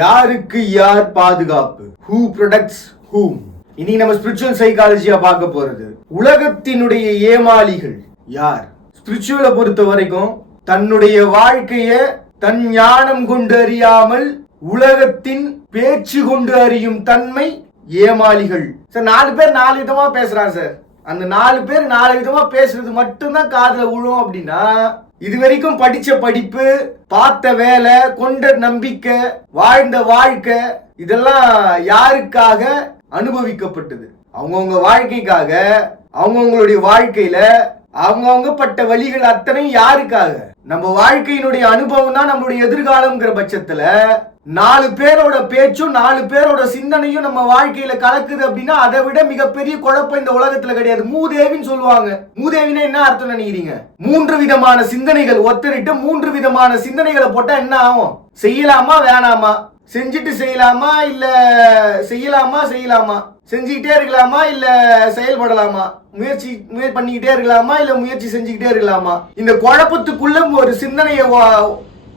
யாருக்கு யார் பாதுகாப்பு? Who protects whom? இனி நம்ம ஸ்பிரிச்சுவல் சைக்காலஜியா பார்க்க போறது. உலகத்தினுடைய ஏமாளிகள் யார்? ஸ்பிரிச்சுவலை பொறுத்த வரைக்கும் தன்னுடைய வாழ்க்கைய தன் ஞானம் கொண்டு அறியாமல் உலகத்தின் பேச்சு கொண்டு அறியும் தன்மை ஏமாளிகள். சார் 4 பேர் 4 விதமா பேசுறான் சார். அந்த 4 பேர் 4 விதமா பேசுறது மட்டும்தான் காதுல விழும் அப்படின்னா இது வரைக்கும் படிச்ச படிப்பு, பார்த்த வேலை, கொண்ட நம்பிக்கை, வாழ்ந்த வாழ்க்கை இதெல்லாம் யாருக்காக அனுபவிக்கப்பட்டது? அவங்கவுங்க வாழ்க்கைக்காக. அவங்கவுங்களுடைய வாழ்க்கையில அவங்கவுங்க பட்ட வழிகள் அத்தனை யாருக்காக? நம்ம வாழ்க்கையினுடைய அனுபவம் தான் நம்மளுடைய எதிர்காலம்ங்கிற பட்சத்துல 4 பேரோட பேச்சும் 4 பேரோட சிந்தனையும் நம்ம வாழ்க்கையில கலக்குது அப்படின்னா அதை விட மிகப்பெரிய குழப்பம் இந்த உலகத்துல கிடையாது. மூதேவின்னு சொல்லுவாங்க. மூதேவினா என்ன அர்த்தம் நினைக்கிறீங்க? 3 விதமான சிந்தனைகள் ஒத்தரிட்டு 3 விதமான சிந்தனைகளை போட்டா என்ன ஆகும்? செய்யலாமா வேணாமா, செஞ்சுட்டு செய்யலாமா இல்ல செய்யலாமா, செஞ்சுக்கிட்டே இருக்கலாமா இல்ல செயல்படலாமா, முயற்சி பண்ணிக்கிட்டே இருக்கலாமா இல்ல முயற்சி செஞ்சுக்கிட்டே இருக்கலாமா? இந்த குழப்பத்துக்குள்ள ஒரு சிந்தனையை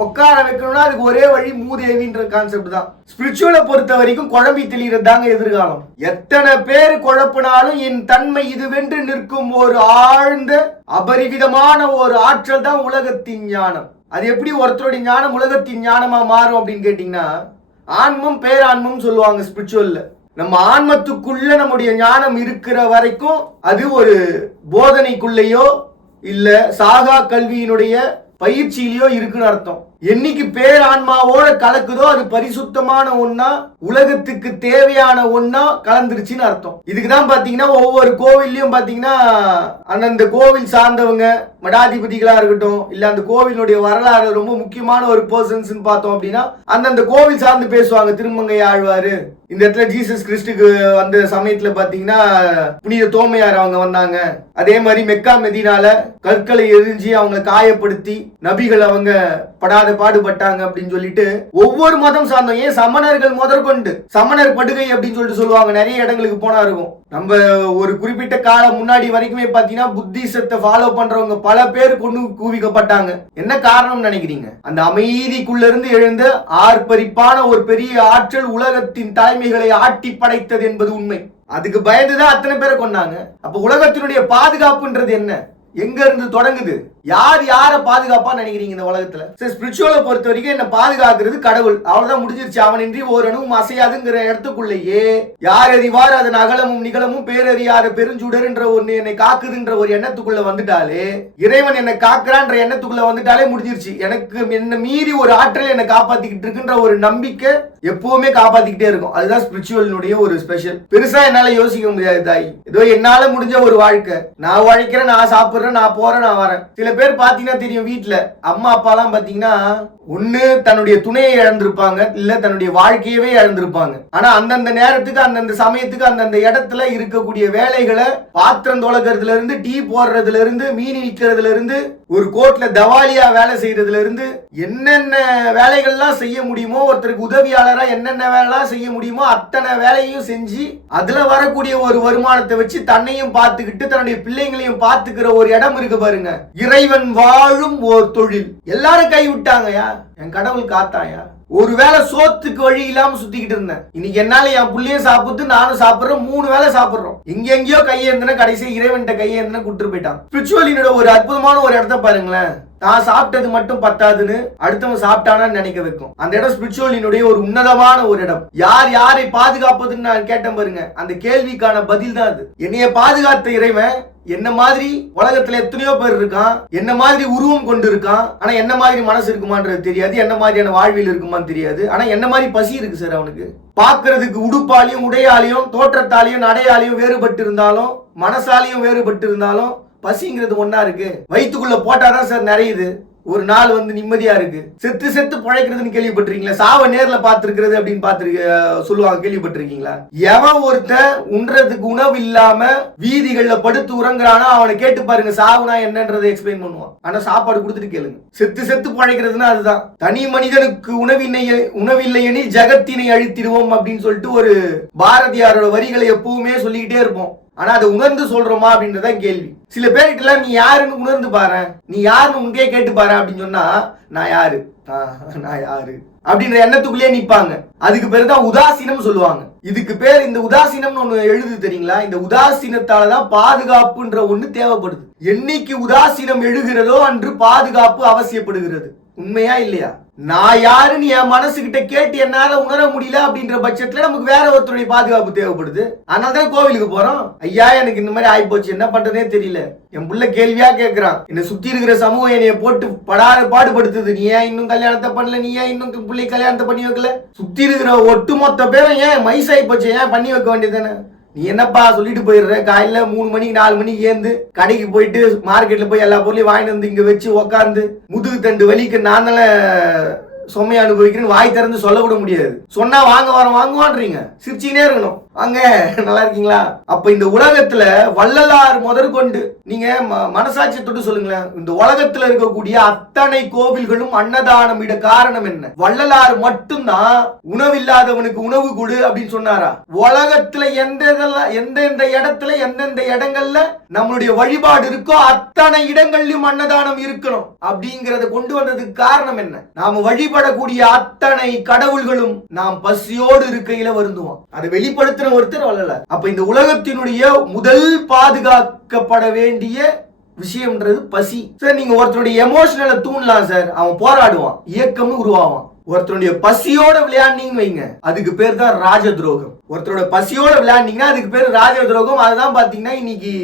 உட்கார வைக்கணும்னா அதுக்கு ஒரே வழி மூதேவின்ற கான்செப்ட் தான். ஸ்பிரிச்சுவலை பொறுத்த வரைக்கும் குழம்பி தெளிகிறது தாங்க எதிர்காலம். எத்தனை பேர் குழப்பினாலும் என் தன்மை இதுவென்று நிற்கும் ஒரு ஆழ்ந்த அபரிவிதமான ஒரு ஆற்றல் தான் உலகத்தின் ஞானம். அது எப்படி ஒருத்தருடைய ஞானம் உலகத்தின் ஞானமா மாறும் அப்படின்னு கேட்டீங்கன்னா, ஆன்மம் பேரான்மம் சொல்லுவாங்க ஸ்பிரிச்சுவல்ல. நம்ம ஆன்மத்துக்குள்ள நம்முடைய ஞானம் இருக்கிற வரைக்கும் அது ஒரு போதனைக்குள்ளேயோ இல்ல சாகா கல்வியினுடைய பயிற்சியிலையோ இருக்குன்னு அர்த்தம். என்னைக்கு பேரான்மாவோட கலக்குதோ அது பரிசுத்தமான ஒன்னா, உலகத்துக்கு தேவையான ஒன்னா கலந்துருச்சுன்னு அர்த்தம். இதுக்குதான் பாத்தீங்கன்னா ஒவ்வொரு கோவில்லையும் பாத்தீங்கன்னா அந்தந்த கோவில் சார்ந்தவங்க மடாதிபதிகளா இருக்கட்டும் இல்ல அந்த கோவிலுடைய வரலாறு ரொம்ப முக்கியமான ஒரு பர்சன்ஸ் பார்த்தோம் அப்படின்னா அந்தந்த கோவில் சார்ந்து பேசுவாங்க. திருமங்கை ஆழ்வாரு இந்த இடத்துல ஜீசஸ் கிறிஸ்டுக்கு வந்த சமயத்துல பாத்தீங்கன்னா புனித தோமையார் அவங்க வந்தாங்க. அதே மாதிரி மெக்கா மெதினால கற்களை எரிஞ்சு அவங்க காயப்படுத்தி நபிகள் அவங்க படாத பாடுபட்டாங்க அப்படின்னு சொல்லிட்டு ஒவ்வொரு மதம் சார்ந்தோம். ஏன் சமணர்கள் முதற்கொண்டு சமணர் படுகை அப்படின்னு சொல்லிட்டு சொல்லுவாங்க. நிறைய இடங்களுக்கு போனா இருக்கும். நம்ம ஒரு குறிப்பிட்ட காலம் முன்னாடி வரைக்குமே பாத்தீங்கன்னா புத்திசத்தை ஃபாலோ பண்றவங்க பல பேர் கொண்டு குவிக்கப்பட்டாங்க. என்ன காரணம் நினைக்கிறீங்க? அந்த அமைதிக்குள்ள இருந்து எழுந்த ஆர்ப்பரிப்பான ஒரு பெரிய ஆற்றல் உலகத்தின் தலைமைகளை ஆட்டி படைத்தது என்பது உண்மை. அதுக்கு பயந்துதான் அத்தனை பேரை கொண்டாங்க. அப்ப உலகத்தினுடைய பாதுகாப்புன்றது என்ன? எங்க இருந்து தொடங்குது? யார் யாரை பாதுகாப்பா நினைக்கிறீங்க இந்த உலகத்துல? ஸ்பிரிச்சுவலை பொறுத்த வரைக்கும் என்ன பாதுகாக்கிறது கடவுள். அவ்வளவுதான், முடிஞ்சிருச்சு. அவனின்றி ஒரு அணுவும் அசையாதுங்கிற இடத்துக்குள்ளேயே யார் அறிவார் அதன் அகலமும் நிகழமும் பேரறியாத பெருஞ்சுடர் என்ற ஒன்னு என்னை காக்குதுன்ற ஒரு எண்ணத்துக்குள்ள வந்துட்டாலே, இறைவன் என்னை காக்குறான்ற எண்ணத்துக்குள்ள வந்துட்டாலே முடிஞ்சிருச்சு. எனக்கு என்ன மீறி ஒரு ஆற்றல் என்னை காப்பாத்திக்கிட்டு இருக்குன்ற ஒரு நம்பிக்கை எப்பவுமே காப்பாத்திக்கிட்டே இருக்கும். அதுதான் ஸ்பிரிச்சுவலினுடைய ஒரு ஸ்பெஷல். பெருசா என்னால யோசிக்க முடியாது தாய். ஏதோ என்னால முடிஞ்ச ஒரு வாழ்க்கை. நான் உழைக்கிறேன், நான் சாப்பிடுறேன், நான் போறேன், நான் வரேன். சில பேர் பாத்தீங்கன்னா தெரியும், வீட்டுல அம்மா அப்பா எல்லாம் பாத்தீங்கன்னா ஒண்ணு தன்னுடைய துணையை இழந்திருப்பாங்க இல்ல தன்னுடைய வாழ்க்கையவே இழந்திருப்பாங்க. ஆனா அந்தந்த நேரத்துக்கு அந்தந்த சமயத்துக்கு அந்தந்த இடத்துல இருக்கக்கூடிய வேலைகளை பாத்திரம் தொலைக்கிறதுல இருந்து டீ போடுறதுல இருந்து மீன் விற்கிறதுல இருந்து ஒரு கோர்ட்ல தவாலியா வேலை செய்யறதுல இருந்து என்னென்ன வேலைகள்லாம் செய்ய முடியுமோ, ஒருத்தருக்கு உதவியாளரா என்னென்ன வேலை செய்ய முடியுமோ அத்தனை வேலையும் செஞ்சு அதுல வரக்கூடிய ஒரு வருமானத்தை வச்சு தன்னையும் பார்த்துக்கிட்டு தன்னுடைய பிள்ளைங்களையும் பார்த்துக்கிற ஒரு இடம் இருக்கு பாருங்க. இறைவன் வாழும் ஒரு தொழில். எல்லாரும் கை விட்டாங்கயா, என் கடவுள் காத்தாயா. ஒருவேளை சோத்துக்கு வழி இல்லாம சுத்திக்கிட்டு இருந்தேன். இன்னைக்கு என்னால என் புள்ளையும் சாப்பிட்டு நானும் சாப்பிடுறோம், 3 வேளை சாப்பிடுறோம். எங்கெங்கயோ கையேந்தின கடைசி இறைவன்கிட்ட கையேந்தின கூட்டு போயிட்டான். ஸ்பிரிச்சுவலினோட ஒரு அற்புதமான ஒரு இடத்த பாருங்களேன். நான் சாப்பிட்டது மட்டும் பத்தாதுன்னு அடுத்தவன் சாப்பிட்டானான்னு நினைக்க வைக்கும். அந்த இடம் ஸ்பிரிச்சுவலினுடைய ஒரு உன்னதமான ஒரு இடம். யார் யாரை பாதுகாப்பதுன்னு நான் கேட்டேன் பாருங்க, அந்த கேள்விக்கான பதில் தான் அது. என்னைய பாதுகாத்த இறைவன் என்ன மாதிரி உலகத்துல எத்தனையோ பேர் இருக்கான், என்ன மாதிரி உருவம் கொண்டு இருக்கான். ஆனா என்ன மாதிரி மனசு இருக்குமான்றது தெரியாது, என்ன மாதிரியான வாழ்வில் இருக்குமான்னு தெரியாது. ஆனா என்ன மாதிரி பசி இருக்கு சார் அவனுக்கு. பாக்குறதுக்கு உடுப்பாலையும் உடையாலையும் தோற்றத்தாலையும் நடையாலையும் வேறுபட்டு இருந்தாலும் மனசாலையும் வேறுபட்டு இருந்தாலும் பசிங்கிறது ஒன்னா இருக்கு. வயிற்றுக்குள்ள போட்டாதான் சார் நிறையுது. ஒரு நாள் நிம்மதியா இருக்கு. செத்து செத்து பழைக்கிறதுன்னு கேள்விப்பட்டிருக்கீங்களா? சாவ நேர்ல பாத்துருக்கிறது அப்படின்னு சொல்லுவாங்க, கேள்விப்பட்டிருக்கீங்களா? எவன் ஒருத்தன் உண்றதுக்கு உணவு இல்லாம வீதிகள்ல படுத்து உறங்குறானா அவனை கேட்டு பாருங்க, சாவுனா என்னன்றதை எக்ஸ்பிளைன் பண்ணுவான். ஆனா சாப்பாடு கொடுத்துட்டு கேளுங்க. செத்து செத்து பழைக்கிறதுனா அதுதான். தனி மனிதனுக்கு உணவில்லையெனில் ஜகத்தினை அழித்திடுவோம் அப்படின்னு சொல்லிட்டு ஒரு பாரதியாரோட வரிகளை எப்பவுமே சொல்லிக்கிட்டே இருப்போம். ஆனா அதை உணர்ந்து சொல்றோமா அப்படின்றதான் கேள்வி. சில பேர்கிட்ட நீ யாருன்னு உணர்ந்து பாரு, நீ யாருன்னு உங்கே கேட்டு பாரு அப்படின்னு சொன்னா நான் யாரு அப்படின்ற எண்ணத்துக்குள்ளே நிப்பாங்க. அதுக்கு பேரு தான் உதாசீனம் சொல்லுவாங்க. இதுக்கு பேர் இந்த உதாசீனம் ஒண்ணு எழுது தெரியுங்களா? இந்த உதாசீனத்தாலதான் பாதுகாப்புன்ற ஒண்ணு தேவைப்படுது. என்னைக்கு உதாசீனம் எழுகிறதோ அன்று பாதுகாப்பு அவசியப்படுகிறது. உண்மையா இல்லையா? நான் யாருன்னு என் மனசுகிட்ட கேட்டு என்னால உணர முடியல அப்படின்ற பட்சத்துல நமக்கு வேற ஒருத்தருடைய பாதுகாப்பு தேவைப்படுது. அதனாலதான் கோவிலுக்கு போறோம். ஐயா எனக்கு இந்த மாதிரி ஆயிப்போச்சு, என்ன பண்றதே தெரியல. என் புள்ள கேள்வியா கேட்கிறான், என்னை சுத்தி இருக்கிற சமூகம் என்னைய போட்டு பாடுபடுத்துது. நீ ஏன் இன்னும் கல்யாணத்தை பண்ணல, நீ ஏன் இன்னும் பிள்ளை கல்யாணத்தை பண்ணி வைக்கல, சுத்தி இருக்கிற ஒட்டுமொத்த பேரும் ஏன் மைசாயி போச்சு, ஏன் பண்ணி வைக்க வேண்டியதானே. நீ என்னப்பா சொல்லிட்டு போயிடுற, காலையில 3 மணிக்கு 4 மணிக்கு ஏந்து கடைக்கு போயிட்டு மார்க்கெட்ல போய் எல்லா பொருளையும் வாங்கிட்டு வந்து இங்க வச்சு உக்காந்து முதுகு தண்டு வலிக்கு நான் சுமையை அனுபவிக்கிறேன்னு வாய் திறந்து சொல்ல கூட முடியாது. சொன்னா வாங்குவான்றீங்க, சிரிச்சுக்கினே இருக்கணும். வாங்க நல்லா இருக்கீங்களா? அப்ப இந்த உலகத்துல வள்ளலார் முதற்கொண்டு நீங்க மனசாட்சி தொட்டு சொல்லுங்களேன், இந்த உலகத்துல இருக்கக்கூடிய அத்தனை கோவில்களும் அன்னதானம் இட காரணம் என்ன? வள்ளலார் மட்டும்தான் உணவில்லாதவனுக்கு உணவு கொடு அப்படின்னு சொன்னாரா? உலகத்துல எந்தெந்த இடத்துல எந்தெந்த இடங்கள்ல நம்மளுடைய வழிபாடு இருக்கோ அத்தனை இடங்கள்லயும் அன்னதானம் இருக்கணும் அப்படிங்கறத கொண்டு வந்ததுக்கு காரணம் என்ன? நாம வழிபடக்கூடிய அத்தனை கடவுள்களும் நாம் பசியோடு இருக்கையில வருந்துவோம். அதை வெளிப்படுத்த ஒருத்தர் வள்ளலார். அப்ப இந்த உலகத்தினுடைய முதல் பாதுகாக்கப்பட வேண்டிய விஷயம்ன்றது பசி. சார் நீங்க ஒருத்தருடைய எமோஷனலை தூண்டலாம் சார், அவன் போராடுவான், இயக்கம்னு உருவாவான். ஒருத்தருடைய பசியோட விளையாண்டீங்கன்னு வைங்க, அதுக்கு பேர் தான் ராஜ துரோகம். ஒருத்தரோட பசியோட விளையாண்டீங்கன்னா அதுக்கு பேர் ராஜ துரோகம். அதுதான் பாத்தீங்கன்னா இன்னைக்கு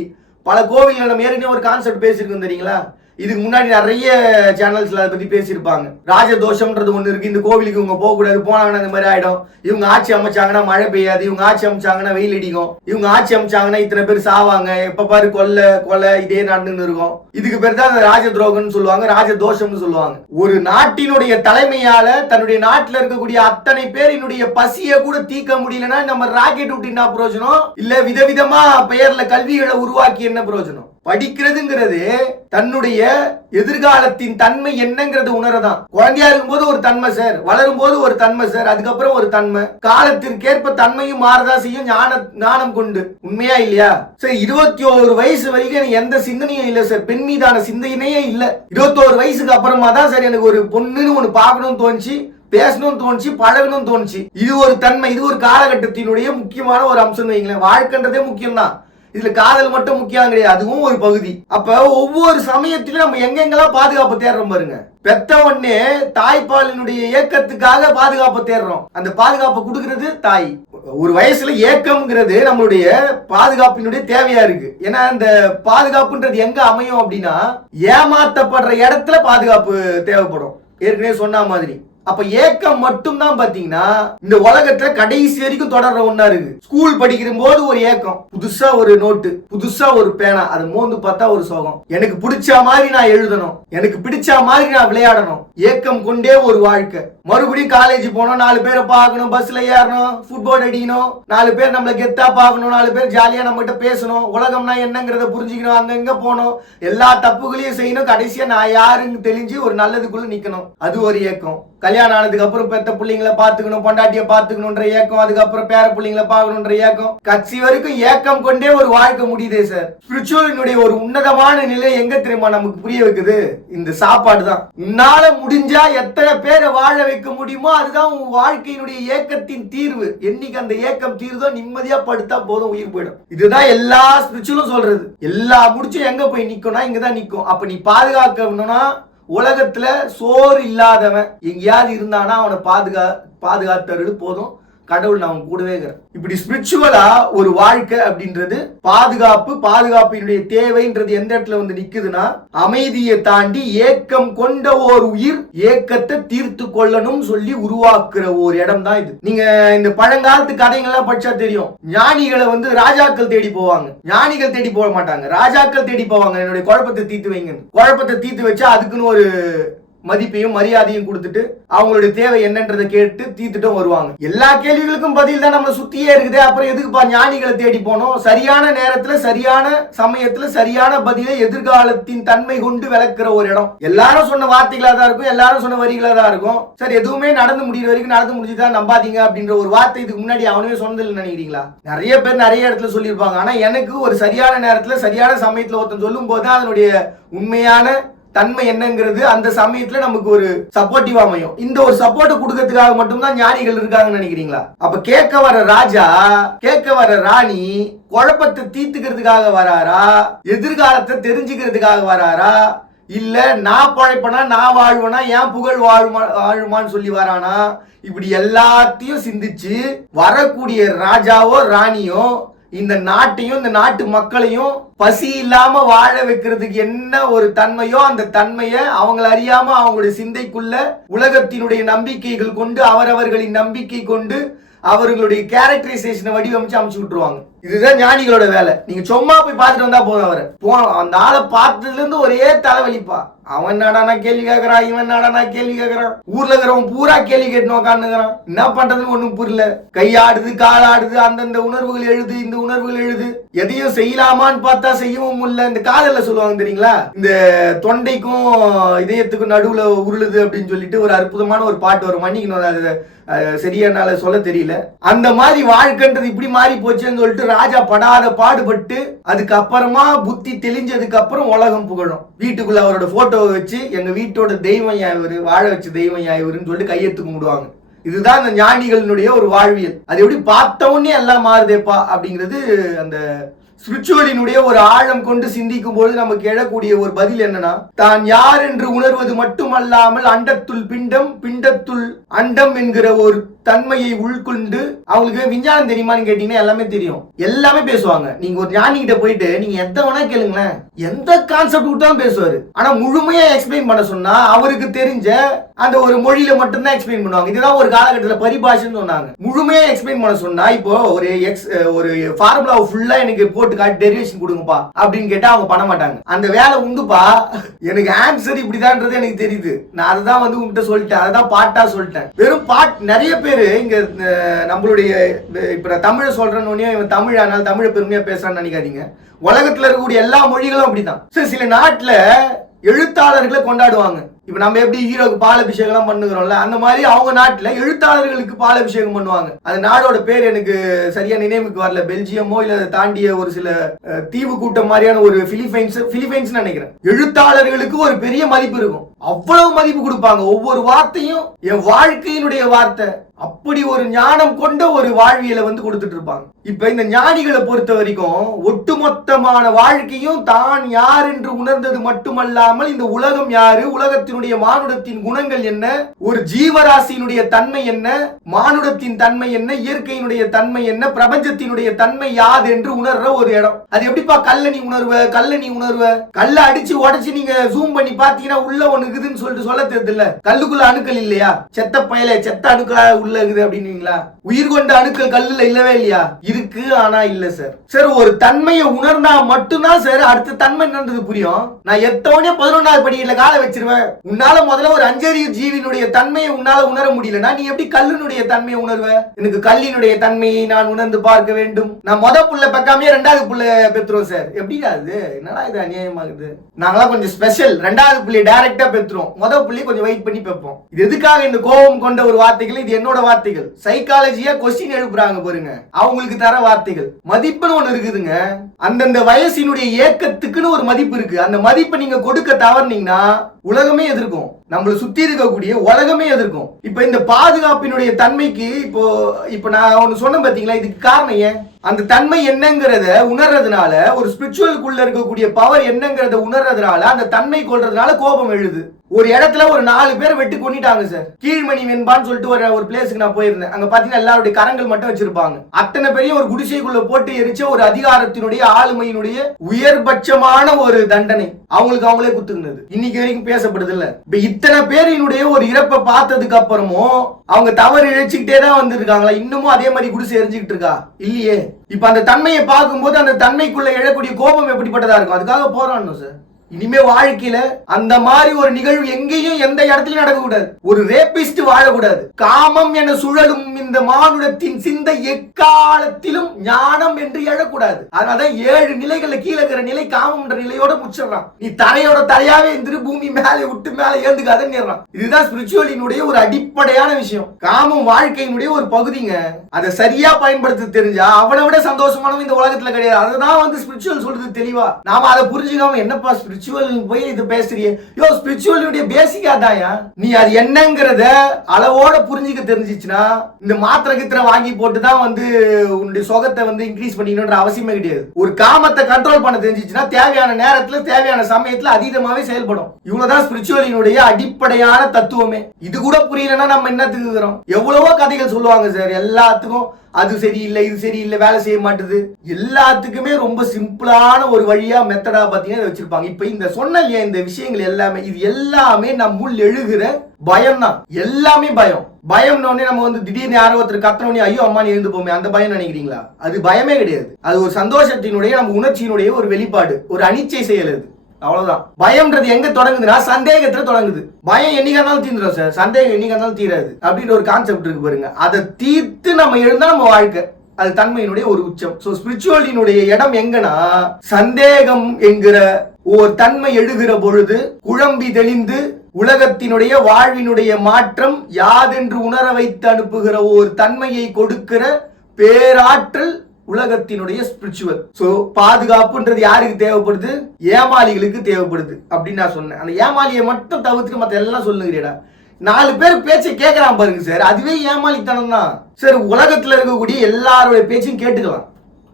பல கோவில்கள் நம்ம ஏற்கனவே ஒரு கான்செப்ட் பேசியிருக்கோம் தெரியுங்களா? இதுக்கு முன்னாடி நிறைய சேனல்ஸ்ல அதை பத்தி பேசியிருப்பாங்க. ராஜதோஷம்ன்றது ஒண்ணு இருக்கு. இந்த கோவிலுக்கு இவங்க போக கூடாது, போனாங்கன்னா இந்த மாதிரி ஆயிடும். இவங்க ஆட்சி அமைச்சாங்கன்னா மழை பெய்யாது, இவங்க ஆட்சி அமைச்சாங்கன்னா வெயில் அடிக்கும், இவங்க ஆட்சி அமைச்சாங்கன்னா இத்தனை பேர் சாவாங்க, எப்ப பாரு கொலை இதே நடந்துன்னு இருக்கும். இதுக்கு பேர் தான் ராஜ துரோகம்னு சொல்லுவாங்க, ராஜதோஷம்னு சொல்லுவாங்க. ஒரு நாட்டினுடைய தலைமையால தன்னுடைய நாட்டில் இருக்கக்கூடிய அத்தனை பேரினுடைய பசியை கூட தீர்க்க முடியலன்னா நம்ம ராக்கெட் விட்டு என்ன பிரயோஜனம்? இல்ல விதவிதமா பெயர்ல கல்விகளை உருவாக்கி என்ன பிரயோஜனம்? படிக்கிறதுங்கிறது தன்னுடைய எதிர்காலத்தின் தன்மை என்னங்கிறது உணரதான். குழந்தையா இருக்கும்போது ஒரு தன்மை சார், வளரும் போது ஒரு தன்மை சார், அதுக்கப்புறம் ஒரு தன்மை, காலத்திற்கேற்ப தன்மையும் மாறதா செய்யும் ஞானம் கொண்டு. உண்மையா இல்லையா சார்? 21 வயசு வரைக்கும் எனக்கு எந்த சிந்தனையும் இல்லை சார், பெண் மீதான சிந்தனையே இல்ல. 21 வயசுக்கு அப்புறமா தான் சார் எனக்கு ஒரு பொண்ணுன்னு ஒண்ணு பார்க்கணும்னு தோணுச்சு, பேசணும்னு தோணுச்சு, பழகணும்னு தோணுச்சு. இது ஒரு தன்மை, இது ஒரு காலகட்டத்தினுடைய முக்கியமான ஒரு அம்சம் வைங்களேன். வாழ்க்கைன்றதே முக்கியம் தான், இதுல காதல் மட்டும் முக்கியம் கிடையாது, அதுவும் ஒரு பகுதி. அப்ப ஒவ்வொரு சமயத்திலும் நம்ம எங்கெங்கெல்லாம் பாதுகாப்பு தேடுறோம் பாருங்க. பெத்த உடனே தாய்ப்பாலினுடைய ஏக்கத்துக்காக பாதுகாப்பு தேடுறோம். அந்த பாதுகாப்பு கொடுக்கிறது தாய். ஒரு வயசுல ஏக்கம்ங்கிறது நம்மளுடைய பாதுகாப்பினுடைய தேவையா இருக்கு. ஏன்னா இந்த பாதுகாப்புன்றது எங்க அமையும் அப்படின்னா ஏமாத்தப்படுற இடத்துல பாதுகாப்பு தேவைப்படும். ஏற்கனவே சொன்ன மாதிரி அப்ப ஏக்கம் மட்டும் தான் பாத்தீங்கன்னா இந்த உலகத்துல கடைசி வரைக்கும் தொடர்ற ஒண்ணா இருக்கு. ஸ்கூல் படிக்கிற போது ஒரு ஏக்கம், புதுசா ஒரு நோட்டு, புதுசா ஒரு பேனா, அது மோந்து பார்த்தா ஒரு சோகம். எனக்கு பிடிச்ச மாதிரி நான் எழுதணும், எனக்கு பிடிச்ச மாதிரி நான் விளையாடணும், ஏக்கம் கொண்டே ஒரு வாழ்க்கை. மறுபடியும் காலேஜ் போனோம், 4 பேரை பார்க்கணும், பஸ்ல ஏறணும், ஃபுட்பால் அடிக்கணும், 4 பேர் நம்மள கெத்தா பார்க்கணும், 4 பேர் ஜாலியா நம்ம கிட்ட பேசணும், உலகம்னா என்னங்கிறத புரிஞ்சுக்கணும், அங்கங்க போனோம், எல்லா தப்புகளையும் செய்யணும், கடைசியா நான் யாருன்னு தெரிஞ்சு ஒரு நல்லதுக்குள்ள நிக்கணும். அது ஒரு ஏக்கம். கல்யாணம் ஆனதுக்கு அப்புறம் பெத்த பிள்ளைங்களை பாத்துக்கணும், பொண்டாட்டிய பாத்துக்கணும்ன்ற ஏக்கம், அதுக்கப்புறம் பேர பிள்ளைங்களை பார்க்கணும்ன்ற ஏக்கம், கட்சி வரைக்கும் ஏக்கம் கொண்டே ஒரு வாழ்க்கை முடியுதே சார். ஸ்பிரிச்சுவலினுடைய ஒரு உன்னதமான நிலை எங்க தெரியுமா நமக்கு புரிய வைக்குது? இந்த சாப்பாடு தான். உன்னால முடிஞ்சா எத்தனை பேரை வாழ வைக்க முடியுமோ அதுதான் உன் வாழ்க்கையினுடைய ஏக்கத்தின் தீர்வு. என்னைக்கு அந்த ஏக்கம் தீர்தோ நிம்மதியா படுத்தா போதும், உயிர் போயிடும். இதுதான் எல்லா ஸ்பிரிச்சுவலும் சொல்றது. எல்லா முடிச்சும் எங்க போய் நிக்கும்னா இங்கதான் நிக்கும். அப்ப நீ பாதுகாக்கணும்னா உலகத்துல சோறு இல்லாதவன் எங்கேயாவது இருந்தானா அவனை பாதுகாத்தருடு போதும், கடவுள் நான் கூடவே இருக்கிறேன். இப்படி ஸ்பிரிச்சுவலா ஒரு வாழ்க்கை அப்படின்றது பாதுகாப்பினுடைய தேவைன்றது எந்த இடத்துல வந்து நிக்குதுன்னா அமைதியை தாண்டி ஏக்கம் கொண்ட ஒரு உயிர் ஏக்கத்தை தீர்த்து கொள்ளணும் சொல்லி உருவாக்குற ஒரு இடம் தான் இது. நீங்க இந்த பழங்காலத்து கதைகள்லாம் படிச்சா தெரியும். ஞானிகளை வந்து ராஜாக்கள் தேடி போவாங்க, ஞானிகள் தேடி போக மாட்டாங்க, ராஜாக்கள் தேடி போவாங்க. என்னுடைய குழப்பத்தை தீர்த்து வைங்க, குழப்பத்தை தீர்த்து வச்சா அதுக்குன்னு ஒரு மதிப்பையும் மரியாதையும் கொடுத்துட்டு அவங்களுடைய தேவை என்னன்றதை கேட்டு தீர்த்துட்டும் வருவாங்க. எல்லா கேள்விகளுக்கும் பதில் தான் நம்மளை சுத்தியே இருக்குது. அப்புறம் எதுக்குப்பா ஞானிகளை தேடி போனோம்? சரியான நேரத்துல சரியான சமயத்துல சரியான பதிலை எதிர்காலத்தின் தன்மை கொண்டு விளக்குற ஒரு இடம். எல்லாரும் சொன்ன வார்த்தைகளா தான் இருக்கும், எல்லாரும் சொன்ன வரிகளா தான் இருக்கும். சரி, எதுவுமே நடந்து முடிகிற வரைக்கும் நடந்து முடிச்சுதான் நம்பாதீங்க அப்படின்ற ஒரு வார்த்தை இதுக்கு முன்னாடி அவனுமே சொன்னதில்லை நினைக்கிறீங்களா? நிறைய பேர் நிறைய இடத்துல சொல்லியிருப்பாங்க. ஆனா எனக்கு ஒரு சரியான நேரத்துல சரியான சமயத்துல ஒருத்தன் சொல்லும் போது அதனுடைய உண்மையான தன்மை என்னங்கிறது அந்த சமயத்துல நமக்கு ஒரு சப்போர்ட்டிவா அமையும். இந்த ஒரு சப்போர்ட் கொடுக்கறதுக்காக மட்டும்தான் ஞானிகள் இருக்காங்கன்னு நினைக்கிறீங்களா? அப்ப கேட்க வர ராஜா, கேட்க வர ராணி குழப்பத்தை தீர்த்துக்கிறதுக்காக வராரா, எதிர்காலத்தை தெரிஞ்சுக்கிறதுக்காக வராரா, இல்ல நான் பழைப்பனா நான் வாழ்வனா என் புகழ் வாழுமான்னு சொல்லி வரானா? இப்படி எல்லாத்தையும் சிந்திச்சு வரக்கூடிய ராஜாவோ ராணியோ இந்த நாட்டையும் இந்த நாட்டு மக்களையும் பசி இல்லாம வாழ வைக்கிறதுக்கு என்ன ஒரு தன்மையோ அந்த தன்மையை அவங்கள அறியாம அவங்களுடைய சிந்தைக்குள்ள உலகத்தினுடைய நம்பிக்கைகள் கொண்டு அவரவர்களின் நம்பிக்கை கொண்டு அவர்களுடைய கேரக்டரைசேஷனை வடிவமைச்சு அமைச்சு விட்டுருவாங்க. இதுதான் ஞானிகளோட வேலை. நீங்க சும்மா போய் பார்த்துட்டு வந்தா போதும். அவரை அந்த ஆளை பார்த்ததுல இருந்து ஒரே தலைவலிப்பா. அவன் நாடானா கேள்வி கேட்கறான், இவன் நாடானா கேள்வி கேட்கறான், ஊர்ல இருக்கிறவன் பூரா கேள்வி கேட்டு உக்காந்துக்கிறான். என்ன பண்றதுன்னு ஒண்ணும் புரியல. கையாடுது காலாடுது, அந்தந்த உணர்வுகள் எழுது, இந்த உணர்வுகள் எழுது. எதையும் செய்யலாமான்னு பார்த்தா செய்யவும் முடியல. இந்த காலையில சொல்லுவாங்க தெரியுங்களா, இந்த தொண்டைக்கும் இதயத்துக்கும் நடுவுல உருளுது அப்படின்னு சொல்லிட்டு ஒரு அற்புதமான ஒரு பாட்டு வரும். மன்னிக்கணும், சரியானால சொல்ல தெரியல. அந்த மாதிரி வாழ்க்கைன்றது இப்படி மாறி போச்சுன்னு சொல்லிட்டு ராஜா படாத பாடுபட்டு அதுக்கப்புறமா புத்தி தெளிஞ்சதுக்கு அப்புறம் உலகம் புகழும். வீட்டுக்குள்ள அவரோட போட்டோவை வச்சு எங்க வீட்டோட தெய்வம் யாரு, வாழ வச்சு தெய்வம் யாருன்னு சொல்லிட்டு கையெழுத்து கும்பிடுவாங்க. இதுதான் அந்த ஞானிகளினுடைய ஒரு வாழ்வியல். அது எப்படி பார்த்த உடனே எல்லாம் மாறுதேப்பா அப்படிங்கிறது அந்த ஸ்பிரிச்சுவலினுடைய ஒரு ஆழம் கொண்டு சிந்திக்கும் போது நமக்கு எழக்கூடிய ஒரு பதில் என்னன்னா, தான் யார் என்று உணர்வது மட்டுமல்லாமல் அண்டத்துள் பிண்டம் பிண்டத்துள் அண்டம் என்கிற ஒரு தன்மையை உள்கொண்டு, அவங்களுக்கு விஞ்ஞானம் தெரியுமான்னு கேட்டீங்கன்னா எல்லாமே தெரியும், எல்லாமே பேசுவாங்க. நீங்க ஒரு ஞானி கிட்ட போயிட்டு நீங்க எந்த வேணா கேளுங்களேன், எந்த கான்செப்ட் தான் பேசுவாரு. ஆனா முழுமையா எக்ஸ்பிளைன் பண்ண சொன்னா அவருக்கு தெரிஞ்ச அந்த ஒரு மொழியில மட்டும்தான் எக்ஸ்பிளைன் பண்ணுவாங்க. இதுதான் ஒரு காலகட்டத்தில் பரிபாஷன்னு சொன்னாங்க. முழுமையா எக்ஸ்பிளைன் பண்ண சொன்னா இப்போ ஒரு ஃபார்முலா ஃபுல்லா எனக்கு போட்டு காட்டி டெரிவேஷன் கொடுங்கப்பா அப்படின்னு கேட்டா அவங்க பண்ண மாட்டாங்க. அந்த வேலை உண்டுப்பா, எனக்கு ஆன்சர் இப்படிதான்றது எனக்கு தெரியுது, நான் அதுதான் வந்து உங்ககிட்ட சொல்லிட்டேன், அதான் பாட்டா சொல்லிட்டேன். வெறும் பாட் நிறைய பேர் இங்க நம்மளுடைய இப்ப தமிழை சொல்றேன்னு இவன் தமிழ் ஆனால் தமிழை பெருமையா பேசுறான்னு நினைக்காதீங்க. உலகத்துல இருக்கக்கூடிய எல்லா மொழிகளும் அப்படிதான். சில நாட்டுல எழுத்தாளர்களை கொண்டாடுவாங்க. இப்ப நம்ம எப்படி ஹீரோக்கு பால் அபிஷேகம் எல்லாம் பண்ணுகிறோம்ல, அந்த மாதிரி அவங்க நாட்டுல எழுத்தாளர்களுக்கு பால் அபிஷேகம் பண்ணுவாங்க. அந்த நாடோட பேர் எனக்கு சரியா நினைவுக்கு வரல. பெல்ஜியமோ இல்ல தாண்டிய ஒரு சில தீவு கூட்டம் மாதிரியான ஒரு பிலிப்பைன்ஸ் நினைக்கிறேன். எழுத்தாளர்களுக்கு ஒரு பெரிய மதிப்பு இருக்கும். அவ்வளவு மதிப்பு கொடுப்பாங்க. ஒவ்வொரு வார்த்தையும் என் வாழ்க்கையினுடைய வார்த்தை. அப்படி ஒரு ஞானம் கொண்ட ஒரு வாழ்வியலை வந்து கொடுத்துட்டு இருப்பாங்க. இப்ப இந்த ஞானிகளை பொறுத்த வரைக்கும் ஒட்டுமொத்தமான வாழ்க்கையும் தான் யார் என்று உணர்ந்தது மட்டுமல்லாமல் இந்த உலகம் யாரு, உலகத்தினுடைய மானுடத்தின் குணங்கள் என்ன, ஒரு ஜீவராசியினுடைய தன்மை என்ன, மானுடத்தின் தன்மை என்ன, இயற்கையினுடைய தன்மை என்ன, பிரபஞ்சத்தினுடைய தன்மை யாது என்று உணர்ற ஒரு இடம். அது எப்படிப்பா கல்ல நீ உணர்வ கல்ல அடிச்சு உடைச்சு நீங்க ஜூம் பண்ணி பாத்தீங்கன்னா உள்ள ஒண்ணு இருக்குதுன்னு சொல்லிட்டு சொல்ல தெரியுது இல்ல. கல்லுக்குள்ள அணுக்கள் இல்லையா? செத்த பயல செத்த அணுக்களா உள்ள இருக்குது அப்படின்னீங்களா? உயிர் கொண்ட அணுக்கள் கல்லுல இல்லவே இல்லையா? இருக்கு, ஆனா இல்ல சார். சார் ஒரு தன்மையை உணர்ந்தா மட்டும்தான் சார் அடுத்த தன்மை என்னன்றது புரியும். நான் எத்தவனே 11வது படிக்கல காலை வச்சிருவேன். உன்னால முதல்ல ஒரு அஞ்சறிவு ஜீவினுடைய தன்மையை உன்னால உணர முடியலன்னா நீ எப்படி கல்லினுடைய தன்மையை உணர்வ? எனக்கு கல்லினுடைய தன்மையை நான் உணர்ந்து பார்க்க வேண்டும். நான் புள்ள பக்காமே 2வது புள்ள பெற்றுறோம் சார். எப்படி அது? என்னடா இது அநியாயமாகுது. நாங்களாம் கொஞ்சம் ஸ்பெஷல். 2வது புள்ளி டைரக்டா பெற்றுறோம், புள்ளி கொஞ்சம் வெயிட் பண்ணி பெப்போம். இது எதுக்காக இந்த கோபம் கொண்ட ஒரு வார்த்தைகள்? இது என்னோட வார்த்தைகள். சைக்காலஜியா கொஸ்டின் எழுப்புறாங்க பாருங்க, அவங்களுக்கு தர வார்த்தைகள். மதிப்புன்னு ஒண்ணு இருக்குதுங்க. அந்தந்த வயசினுடைய ஏக்கத்துக்குன்னு ஒரு மதிப்பு இருக்கு. அந்த மதிப்பை நீங்க கொடுக்க தவறுனீங்கன்னா உலகமே எதிர்க்கும். நம்மள சுத்தி இருக்கக்கூடிய உலகமே எதிர்க்கும். இப்ப இந்த பாதுகாப்பினுடைய தன்மைக்கு இப்போ நான் ஒண்ணு சொன்னேன் பாத்தீங்களா, இதுக்கு காரணம் ஏன்? அந்த தன்மை என்னங்கிறத உணர்றதுனால, ஒரு ஸ்பிரிச்சுவலுக்குள்ள இருக்கக்கூடிய பவர் என்னங்கிறத உணர்றதுனால, அந்த தன்மை கொள்றதுனால கோபம் எழுது. ஒரு இடத்துல ஒரு 4 பேர் வெட்டி கொன்னிட்டாங்க சார். கீழ்மணி வெண்பான்னு சொல்லிட்டு ஒரு பிளேஸுக்கு நான் போயிருந்தேன். அங்க பாத்தீங்கன்னா எல்லாருடைய கரங்கள் மட்டும் வச்சிருப்பாங்க. அத்தனை பெரிய ஒரு குடிசைக்குள்ள போட்டு எரிச்ச ஒரு அதிகாரத்தினுடைய ஆளுமையினுடைய உயர்பட்சமான ஒரு தண்டனை அவங்களுக்கு அவங்களே குத்துனது இன்னைக்கு வரைக்கும் பேசப்படுது இல்ல. இப்ப இத்தனை பேரினுடைய ஒரு இறப்பை பார்த்ததுக்கு அப்புறமும் அவங்க தவறு இழைச்சுக்கிட்டே தான் வந்திருக்காங்களா? இன்னமும் அதே மாதிரி குடிசை எரிஞ்சுக்கிட்டு இருக்கா? இல்லையே. இப்ப அந்த தன்மையை பார்க்கும்போது அந்த தன்மைக்குள்ள எழக்கூடிய கோபம் எப்படிப்பட்டதா இருக்கும்? அதுக்காக போராடணும் சார். இனிமே வாழ்க்கையில அந்த மாதிரி ஒரு நிகழ்வு எங்கேயும் எந்த இடத்துலயும் நடக்கக்கூடாது. ஒரு ரேபிஸ்ட் வாழக்கூடாது. காமம் என சுழலும் இந்த மானுடத்தின் சிந்தை எக்காலத்திலும் ஞானம் என்று எழக்கூடாது. அதனாலதான் 7 நிலைகள்ல கீழே இருக்கிற நிலை காமம் என்ற நிலையோட முடிச்சிடறான். நீ தரையோட தரையாவே இருந்து பூமி மேலே விட்டு மேலே ஏந்துக்காதன்னு. இதுதான் ஸ்பிரிச்சுவலினுடைய ஒரு அடிப்படையான விஷயம். காமம் வாழ்க்கையினுடைய ஒரு பகுதிங்க. அதை சரியா பயன்படுத்த தெரிஞ்சா அவனை விட சந்தோஷமானவன் இந்த உலகத்துல கிடையாது. அதுதான் ஸ்பிரிச்சுவல் சொல்றது தெளிவா. நாம அதை புரிஞ்சுக்காம என்னப்பா ஸ்பிரிச்சுவல் போய் இது பேசுறியே, ஸ்பிரிச்சுவலுடைய பேசிக்கா தாயா. நீ அது என்னங்கிறத அளவோட புரிஞ்சுக்க தெரிஞ்சிச்சுன்னா இந்த மாத்திரை கித்திர வாங்கி போட்டுதான் உன்னுடைய சுகத்தை இன்க்ரீஸ் பண்ணிக்கணும்ன்ற அவசியமே கிடையாது. ஒரு காமத்தை கண்ட்ரோல் பண்ண தெரிஞ்சிச்சுன்னா தேவையான நேரத்துல தேவையான சமயத்துல அதீதமாவே செயல்படும். இவ்வளவுதான் ஸ்பிரிச்சுவலினுடைய அடிப்படையான தத்துவமே. இது கூட புரியலன்னா நம்ம என்னத்துக்கு இருக்கிறோம்? எவ்வளவோ கதைகள் சொல்லுவாங்க சார். எல்லாத்துக்கும் அது சரியில்லை, இது சரியில்லை, வேலை செய்ய மாட்டுது. எல்லாத்துக்குமே ரொம்ப சிம்பிளான ஒரு வழியா மெத்தடா பாத்தீங்கன்னா வச்சிருப்பாங்க. இப்ப இந்த சொன்ன இந்த விஷயங்கள் எல்லாமே இது எல்லாமே நம்முள் எழுகிற பயம் தான். எல்லாமே பயம். பயம்னோடனே நம்ம திடீர்னு யாரோ ஒருத்தர் கத்தனோடனே ஐயோ அம்மா நீ எழுந்து போமே அந்த பயம் நினைக்கிறீங்களா? அது பயமே கிடையாது. அது ஒரு சந்தோஷத்தினுடைய நம்ம உணர்ச்சியினுடைய ஒரு வெளிப்பாடு, ஒரு அனிச்சை செயல். அது அவ்வளவுதான். பயம்ன்றது எங்க தொடங்குதுன்னா சந்தேகத்துல தொடங்குது. பயம் என்னைக்கா இருந்தாலும் தீந்துடும் சார், சந்தேகம் என்னைக்கா இருந்தாலும் தீராது அப்படின்ற ஒரு கான்செப்ட் இருக்கு பாருங்க. அதை தீர்த்து நம்ம எழுந்தா நம்ம வாழ்க்கை. அது தன்மையினுடைய ஒரு உச்சம். சோ ஸ்பிரிச்சுவலினுடைய இடம் எங்கன்னா சந்தேகம் என்கிற ஒரு தன்மை எழுகிற பொழுது குழம்பி தெளிந்து உலகத்தினுடைய வாழ்வினுடைய மாற்றம் யாதென்று உணர வைத்து அனுப்புகிற ஒரு தன்மையை கொடுக்கிற பேராற்றல் உலகத்தினுடைய ஸ்பிரிச்சுவல். சோ பாதுகாப்புன்றது யாருக்கு தேவைப்படுது? ஏமாளிகளுக்கு தேவைப்படுது அப்படின்னு நான் சொன்னேன். அந்த ஏமாளியை மட்டும் தவிர்த்து மத்த எல்லாம் சொல்லுங்கடா. 4 பேர் பேச்சை கேட்கறான் பாருங்க சார், அதுவே ஏமாளித்தனம் தான் சார். உலகத்துல இருக்கக்கூடிய எல்லாருடைய பேச்சையும் கேட்டுக்கலாம்.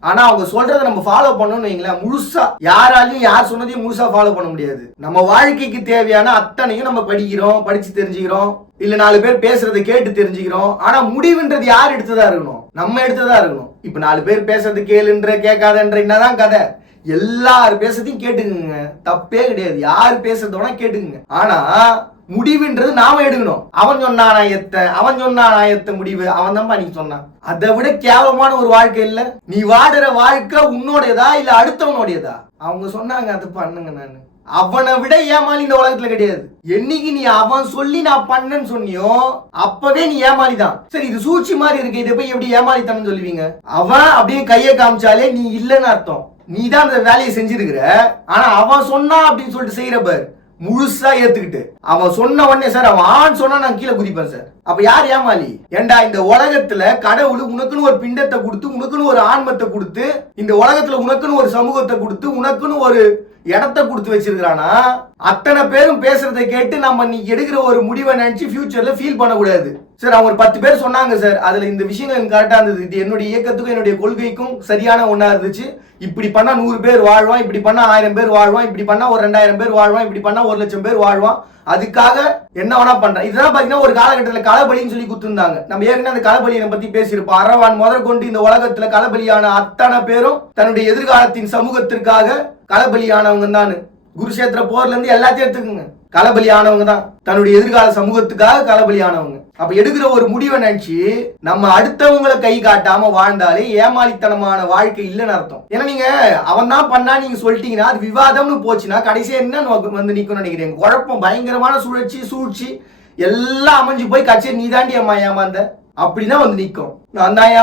ஆனா அவங்க சொல்றதை நம்ம ஃபாலோ பண்ணணும்னு வைங்களேன், முழுசா யாராலையும் யார் சொன்னதையும் முழுசா ஃபாலோ பண்ண முடியாது. நம்ம வாழ்க்கைக்கு தேவையான அத்தனையும் நம்ம படிக்கிறோம், படிச்சு தெரிஞ்சுக்கிறோம், இல்ல 4 பேர் பேசுறதை கேட்டு தெரிஞ்சுக்கிறோம். ஆனா முடிவுன்றது யார் எடுத்ததா இருக்கணும்? நம்ம எடுத்ததா இருக்கணும். இப்ப 4 பேர் பேசுறது கேளுன்ற கேட்காதன்ற என்னதான் கதை. எல்லாரும் பேசுறதையும் கேட்டுக்குங்க, தப்பே கிடையாது. யாரு பேசுறதோட கேட்டுக்குங்க. ஆனா முடிவுன்றது நாம எடுக்கணும். அவன் சொன்னான் முடிவு அவன் தான் நீ சொன்னான். அதை விட கேவலமான ஒரு வாழ்க்கை இல்ல. நீ வாடுற வாழ்க்கை உன்னோடையதா இல்ல அடுத்தவனோடையதா? அவங்க சொன்னாங்க அது பண்ணுங்க. நானு அவனை விட ஏமாளி இந்த உலகத்துல கிடையாது. என்னைக்கு நீ அவன் சொல்லி நான் பண்ணேன்னு சொன்னியோ அப்பவே நீ ஏமாளி தான். சரி, இது சூழ்ச்சி மாதிரி இருக்கு, இதை போய் எப்படி ஏமாளித்தனம் சொல்லுவீங்க? அவன் அப்படியே கையை காமிச்சாலே நீ இல்லைன்னு அர்த்தம். நீ தான் அந்த வேலையை செஞ்சிருக்கிற. ஆனா அவன் சொன்னா அப்படின்னு சொல்லிட்டு செய்யற பாரு, முழுசா ஏத்துக்கிட்டு அவன் சொன்ன உடனே சார் அவன் ஆண் சொன்னா நான் கீழே குதிப்பேன் சார். அப்ப யார் ஏமாளி? ஏண்டா இந்த உலகத்துல கடவுள் உனக்குன்னு ஒரு பிண்டத்தை கொடுத்து, உனக்குன்னு ஒரு ஆன்மத்தை கொடுத்து, இந்த உலகத்துல உனக்குன்னு ஒரு சமூகத்தை கொடுத்து, உனக்குன்னு ஒரு இடத்தை கொடுத்து வச்சிருக்கானா? அத்தனை பேரும் பேசுறதை கேட்டு நம்ம நீ எடுக்கிற ஒரு முடிவை நினைச்சு ஃபியூச்சர்ல ஃபீல் பண்ணக்கூடாது சார். அவங்க ஒரு 10 பேர் சொன்னாங்க சார், அதுல இந்த விஷயங்கள் எனக்கு கரெக்டா இருந்தது, இது என்னுடைய இயக்கத்துக்கும் என்னுடைய கொள்கைக்கும் சரியான ஒண்ணா இருந்துச்சு. இப்படி பண்ணா 100 பேர் வாழ்வான், இப்படி பண்ணா 1000 பேர் வாழ்வான், இப்படி பண்ணா ஒரு 2000 பேர் வாழ்வான், இப்படி பண்ணா 1,00,000 பேர் வாழ்வான். அதுக்காக என்ன வேணா பண்றேன். இதுதான் பாத்தீங்கன்னா ஒரு காலகட்டத்தில் களபலின்னு சொல்லி குத்துருந்தாங்க. நம்ம ஏற்கனவே அந்த களபலியை பத்தி பேசியிருப்போம். அரவான் முதல் கொண்டு இந்த உலகத்துல களபலியான அத்தனை பேரும் தன்னுடைய எதிர்காலத்தின் சமூகத்திற்காக களபலியானவங்க தான். குருஷேத்திர போர்ல இருந்து எல்லாத்தையும் எடுத்துக்குங்க, களபலியானவங்க தான். தன்னுடைய எதிர்கால சமூகத்துக்காக களபலியானவங்க. அப்ப எடுக்கிற ஒரு முடிவை நினைச்சு நம்ம அடுத்தவங்களை கை காட்டாம வாழ்ந்தாலே ஏமாளித்தனமான வாழ்க்கை இல்லைன்னு அர்த்தம். ஏன்னா நீங்க அவன் தான் பண்ணா நீங்க சொல்லிட்டீங்கன்னா அது விவாதம்னு போச்சுன்னா கடைசியா என்ன நிக்கணும்னு நினைக்கிறேன். குழப்பம், பயங்கரமான சூழ்ச்சி எல்லாம் அமைஞ்சு போய் கட்சி நீ தாண்டி அம்மா ஏமாந்த அப்படிதான் நிக்கும். நான் தான்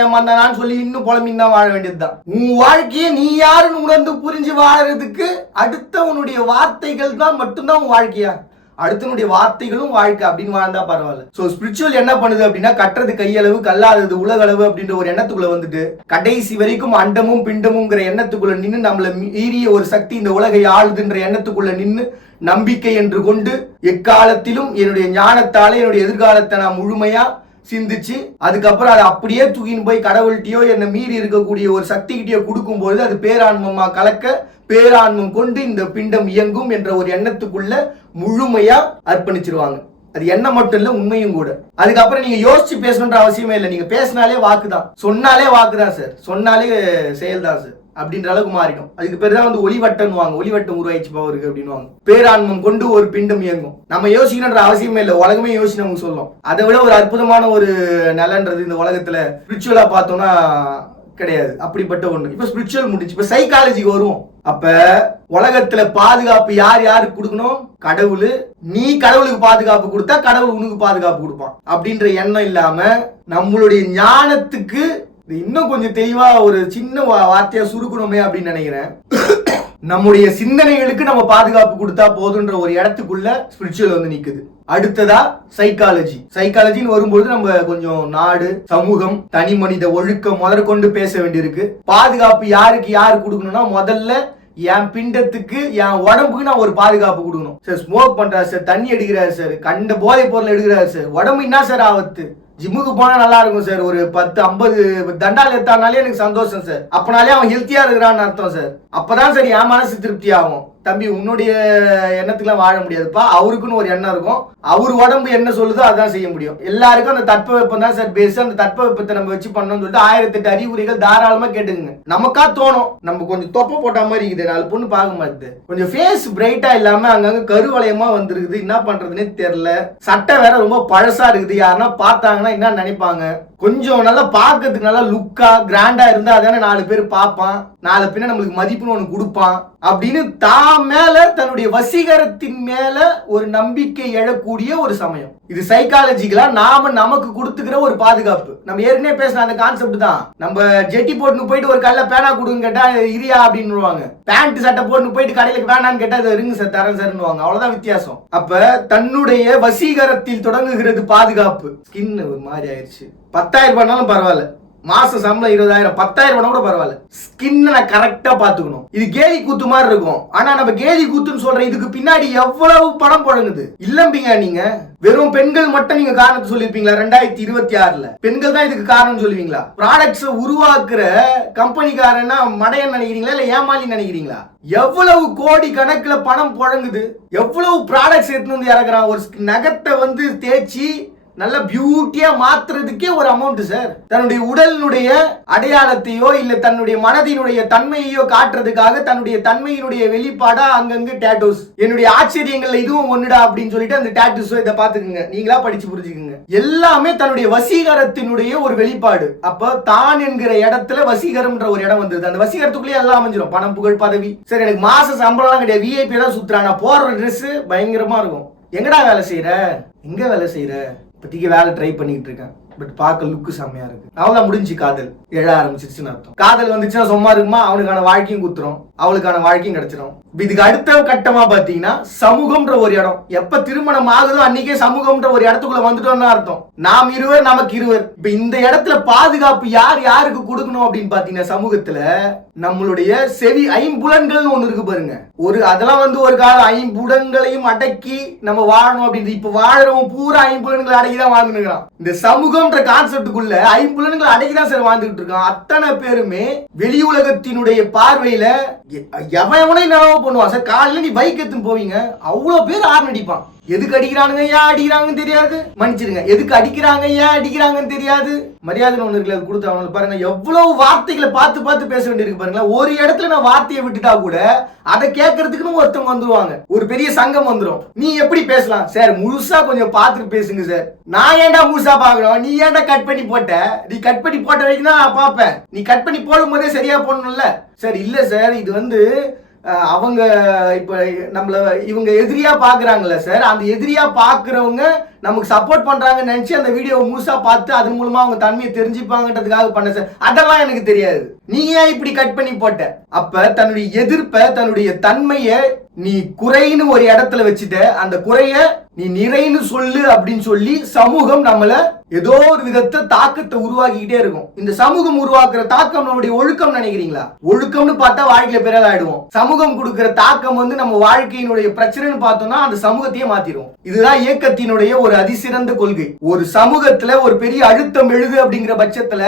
ஏமாந்தனான்னு சொல்லி இன்னும் புலம்பின்னு தான் வாழ வேண்டியதுதான். உன் வாழ்க்கையை நீ யாருன்னு உணர்ந்து புரிஞ்சு வாழறதுக்கு அடுத்தவனுடைய வார்த்தைகள் தான் மட்டும்தான் உன் வாழ்க்கையா? அடுத்தனுடைய வார்த்தைகளும் வாழ்க்கை அப்படின்னு வாழ்ந்தா பரவாயில்ல. சோ ஸ்பிரிச்சுவல் என்ன பண்ணுது அப்படின்னா, கட்டுறது கையளவு கல்லாதது உலகளவு அப்படின்ற ஒரு எண்ணத்துக்குள்ள கடைசி வரைக்கும் அண்டமும் பிண்டமுங்கிற எண்ணத்துக்குள்ள நின்று நம்மள மீறிய ஒரு சக்தி இந்த உலகை ஆளுதுன்ற எண்ணத்துக்குள்ள நின்று நம்பிக்கை என்று கொண்டு எக்காலத்திலும் என்னுடைய ஞானத்தாலே என்னுடைய எதிர்காலத்தை நான் முழுமையா சிந்திச்சு அதுக்கப்புறம் அதை அப்படியே தூக்கின்னு போய் கடவுள்கிட்டயோ என்னை மீறி இருக்கக்கூடிய ஒரு சக்தி கிட்டயோ கொடுக்கும்போது அது பேரான்மமா கலக்க, பேரான்மம் கொண்டு இந்த பிண்டம் இயங்கும் என்ற ஒரு எண்ணத்துக்குள்ள முழுமையா அர்ப்பணிச்சிருவாங்க. அது எண்ணம் மட்டும் இல்ல, உண்மையும் கூட. அதுக்கப்புறம் நீங்க யோசிச்சு பேசணுன்ற அவசியமே இல்லை. நீங்க பேசினாலே வாக்குதான், சொன்னாலே வாக்குதான் சார், சொன்னாலே செயல்தான் சார் அப்படின்ற அளவுக்கு மாறிடும். அதுக்கு பேர் தான் ஒளிவட்டம் உருவாயிச்சு பவருக்கு அப்படின்னு. பேரான்மம் கொண்டு ஒரு பிண்டம் இயங்கும். நம்ம யோசிக்கணுன்ற அவசியமே இல்லை, உலகமே யோசிச்சு நமக்கு சொல்லும். அதை விட ஒரு அற்புதமான ஒரு நலன்றது இந்த உலகத்துல ஸ்பிரிச்சுவலா பார்த்தோம்னா கிடையாது. அப்படிப்பட்ட ஒண்ணு. இப்ப ஸ்பிரிச்சுவல் முடிச்சு, இப்ப சைக்காலஜிக்கு வருவோம். அப்ப உலகத்துல பாதுகாப்பு யார் யாருக்கு கொடுக்கணும்? கடவுள். நீ கடவுளுக்கு பாதுகாப்பு கொடுத்தா கடவுள் உனக்கு பாதுகாப்பு கொடுப்பான் அப்படின்ற எண்ணம் இல்லாம நம்மளுடைய ஞானத்துக்கு இன்னும் கொஞ்சம் தெளிவா ஒரு சின்ன வார்த்தையா சுருக்கணுமே அப்படின்னு நினைக்கிறேன். நம்முடைய சிந்தனைகளுக்கு நம்ம பாதுகாப்பு கொடுத்தா போதுன்ற ஒரு இடத்துக்குள்ள ஸ்பிரிச்சுவல் வந்து நிக்குது. அடுத்ததா சைக்காலஜின்னு வரும்போது நம்ம கொஞ்சம் நாடு, சமூகம், தனி மனித ஒழுக்கம் முதற்கொண்டு பேச வேண்டியிருக்கு. பாதுகாப்பு யாருக்கு யாரு கொடுக்கணும்னா, முதல்ல என் பிண்டத்துக்கு, என் உடம்புக்கு நான் ஒரு பாதுகாப்பு கொடுக்கணும். சார் ஸ்மோக் பண்றாரு சார், தண்ணி அடிக்கிறாரு சார், கண்ட போதை பொருள் எடுக்கிறாரு சார், உடம்பு என்ன சார் ஆபத்து? ஜிம்முக்கு போனா நல்லா இருக்கும் சார், ஒரு 10-50 தண்டால் எடுத்தானாலே எனக்கு சந்தோஷம் சார், அப்பனாலே அவன் ஹெல்த்தியா இருக்கிறான்னு அர்த்தம் சார். அப்பதான் சரி என் மனசு திருப்தி ஆகும். தம்பி உன்னுடைய எண்ணத்துக்குலாம் வாழ முடியாதுப்பா, அவருக்குன்னு ஒரு எண்ணம் இருக்கும், அவர் உடம்பு என்ன சொல்லுதோ அதான் செய்ய முடியும். எல்லாருக்கும் அந்த தட்பவெப்பம் தான் சார் பேசு. அந்த தட்பவெப்பத்தை நம்ம வச்சு பண்ணணும்னு சொல்லிட்டு 1008 அறிகுறிகள் தாராளமா கேட்டுங்க. நமக்கா தோணும் நம்ம கொஞ்சம் தொப்பை போட்ட மாதிரி இருக்குது, 4 பொண்ணு பார்க்க மாட்டேது, கொஞ்சம் ஃபேஸ் பிரைட்டா இல்லாம அங்கங்க கருவளையமா வந்துருக்குது, என்ன பண்றதுன்னே தெரியல, சட்டை வேற ரொம்ப பழசா இருக்குது, யாருன்னா பார்த்தாங்கன்னா என்ன நினைப்பாங்க, கொஞ்சம் நல்லா பார்க்கறதுக்கு நல்லா லுக்கா கிராண்டா இருந்தா அதானே 4 பேர் பார்ப்பான், 4 பின்ன நம்மளுக்கு மதிப்புன்னு ஒண்ணு கொடுப்பான் அப்படின்னு தான் மேல தன்னுடைய வசீகரத்தின் மேல ஒரு நம்பிக்கை எழக்கூடிய ஒரு சமயம். இது சைக்காலஜிக்கலா நாம நமக்கு கொடுத்துக்கிற ஒரு பாதுகாப்பு. நம்ம ஏற்கனவே பேசின அந்த கான்செப்ட் தான். நம்ம ஜெட்டி போட்டு போயிட்டு ஒரு கல்ல பேனா கொடுங்க கேட்டா இரியா அப்படின்னு, பேண்ட் சட்டை போட்டு போயிட்டு கடையில வேணான்னு கேட்டா அது இருங்க சார் தரேன் சார்னு, அவ்வளவுதான் வித்தியாசம். அப்ப தன்னுடைய வசீகரத்தில் தொடங்குகிறது பாதுகாப்பு. ஸ்கின் ஒரு மாதிரி ஆயிடுச்சு, 10,000 ரூபாய்னாலும் பரவாயில்ல, மாசம் சம்பளம் 20,000, 10,000 ரூபாய் கூட பரவாயில்ல, ஸ்கின்னை கரெக்டா பாத்துக்கணும். இது கேலி கூத்து மாதிரி இருக்கும். ஆனா நம்ம கேலி கூத்துன்னு சொல்ற இதுக்கு பின்னாடி எவ்வளவு பணம் புழங்குது இல்லம்பிங்க. நீங்க வெறும் பெண்கள் மட்டும் நீங்க காரணத்தை சொல்லிருப்பீங்களா? 2026ல பெண்கள் தான் இதுக்கு காரணம் சொல்லுவீங்களா? ப்ராடக்ட்ஸ் உருவாக்குற கம்பெனிக்காரன்னா மடையன் நினைக்கிறீங்களா இல்ல ஏமாளி நினைக்கிறீங்களா? எவ்வளவு கோடி கணக்குல பணம் புழங்குது, எவ்வளவு ப்ராடக்ட்ஸ் எடுத்துன்னு வந்து இறக்குறான். ஒரு நகத்தை வந்து தேய்ச்சி நல்ல பியூட்டியா மாத்துறதுக்கே ஒரு அமௌண்ட் சார். தன்னுடைய உடலினுடைய அடையாளத்தையோ இல்ல தன்னுடைய மனதினுடைய தன்மையோ காட்டுறதுக்காக தன்னுடைய தன்மையினுடைய வெளிப்பாடா அங்கங்க டேட்டூஸ். என்னுடைய ஆச்சரியங்கள்ல இதுவும் ஒண்ணுடா அப்படின்னு சொல்லிட்டு அந்த டேட்டூஸ் இதை பாத்துக்குங்க, நீங்களா படிச்சு புரிஞ்சுக்குங்க. எல்லாமே தன்னுடைய வசீகரத்தினுடைய ஒரு வெளிப்பாடு. அப்ப தான் என்கிற இடத்துல வசீகரம்ன்ற ஒரு இடம் வந்தது. அந்த வசீகரத்துக்குள்ளேயே எல்லாம் அமைஞ்சிடும். பணம், புகழ், பதவி. சரி எனக்கு மாச சம்பளம் கிடையாது, விஐபி தான் சுத்துறான், போடுற ட்ரெஸ் பயங்கரமா இருக்கும். எங்கடா வேலை செய்யற, எங்க வேலை செய்யற, இப்போதைக்கு வேலை ட்ரை பண்ணிட்டு இருக்கேன், பட் பார்க்க லுக்கு செம்மையா இருக்கு, அவ்வளவு முடிஞ்சு காதல் எழ ஆரம்பிச்சிருச்சுன்னு அர்த்தம். காதல் வந்துச்சுன்னா சும்மா இருக்குமா? அவனுக்கான வாழ்க்கையும் குத்துரும், அவளுக்கான வாழ்க்கையும் கிடைச்சிடும். இதுக்கு அடுத்த கட்டமா பாத்தீங்கன்னா சமூகம்ன்ற ஒரு இடம். எப்ப திருமணம் ஆகுதோ அன்னைக்கே சமூகம்ன்ற ஒரு இடத்துக்குள்ள வந்துட்டோம்னு அர்த்தம். நாம் இருவர் நமக்கு இருவர். இப்ப இந்த இடத்துல பாதுகாப்பு யார் யாருக்கு கொடுக்கணும் அப்படின்னு பாத்தீங்கன்னா சமூகத்துல நம்மளுடைய செவி ஐம்புலன்கள் ஒண்ணு இருக்கு பாருங்க. அதெல்லாம் வந்து ஒரு காலம் ஐம்புலன்களையும் அடக்கி நம்ம வாழணும் அப்படின்னு. இப்ப வாழறவங்க பூரா ஐம்புலன்களை அடக்கிதான் வாழ்ந்துருக்கான். இந்த சமூகம்ன்ற கான்செப்டுக்குள்ள ஐம்புலன்களை அடக்கிதான் சார் வாழ்ந்துகிட்டு இருக்கான். அத்தனை பேருமே வெளி உலகத்தினுடைய பார்வையில எவனே என்னவோ பண்ணுவான் சார். காலையில நீ பைக் எடுத்துன்னு போவீங்க, அவ்வளவு பேர் ஆர்ன் அடிப்பான். எதுக்கு அடிக்கிறானுங்க ஏன் அடிக்கிறாங்கன்னு தெரியாது, மன்னிச்சிருங்க, எதுக்கு அடிக்கிறாங்க ஏன் அடிக்கிறாங்கன்னு தெரியாது. மரியாதை ஒண்ணு இருக்குல்ல, அது கொடுத்து அவங்களுக்கு பாருங்க எவ்வளவு வார்த்தைகளை பார்த்து பார்த்து பேச வேண்டியிருக்கு பாருங்களா. ஒரு இடத்துல நான் வார்த்தையை விட்டுட்டா கூட அதை கேட்கறதுக்குன்னு ஒருத்தவங்க வந்துருவாங்க, ஒரு பெரிய சங்கம் வந்துடும். நீ எப்படி பேசலாம் சார், முழுசா கொஞ்சம் பார்த்துட்டு பேசுங்க சார். நான் ஏன்டா முழுசா பாக்கணும், நீ ஏன்டா கட் பண்ணி போட்ட, நீ கட் பண்ணி போட்ட வரைக்கும் தான் நான் பார்ப்பேன், நீ கட் பண்ணி போடும் போதே சரியா போடணும்ல சார். இல்ல சார், இது வந்து அவங்க இப்ப நம்மள இவங்க எதிரியா பாக்குறாங்கல்ல சார், அந்த எதிரியா பாக்குறவங்க நமக்கு சப்போர்ட் பண்றாங்கன்னு நினைச்சு அந்த வீடியோவை முழுசா பார்த்து அதன் மூலமா அவங்க தன்மையை தெரிஞ்சுப்பாங்கன்றதுக்காக பண்ண சார். அதெல்லாம் எனக்கு தெரியாது, நீ ஏன் இப்படி கட் பண்ணி போட்ட. அப்ப தன்னுடைய எதிர்ப்ப, தன்னுடைய தன்மைய நீ குறைன்னு ஒரு இடத்துல வச்சுட்ட, அந்த குறைய நீ நிறைன்னு சொல்லு அப்படின்னு சொல்லி சமூகம் நம்மள ஏதோ ஒரு விதத்தை தாக்கத்தை உருவாக்கிக்கிட்டே இருக்கும். இந்த சமூகம் உருவாக்குற தாக்கம் நம்மளுடைய ஒழுக்கம் நினைக்கிறீங்களா? ஒழுக்கம்னு பார்த்தா வாழ்க்கையில பெரிய ஆயிடுவோம். சமூகம் கொடுக்கிற தாக்கம் வந்து நம்ம வாழ்க்கையினுடைய பிரச்சனைன்னு பார்த்தோம்னா அந்த சமூகத்தையே மாத்திரும். இதுதான் இயக்கத்தினுடைய ஒரு அதிசிறந்த கொள்கை. ஒரு சமூகத்துல ஒரு பெரிய அழுத்தம் எழுது அப்படிங்கிற பட்சத்துல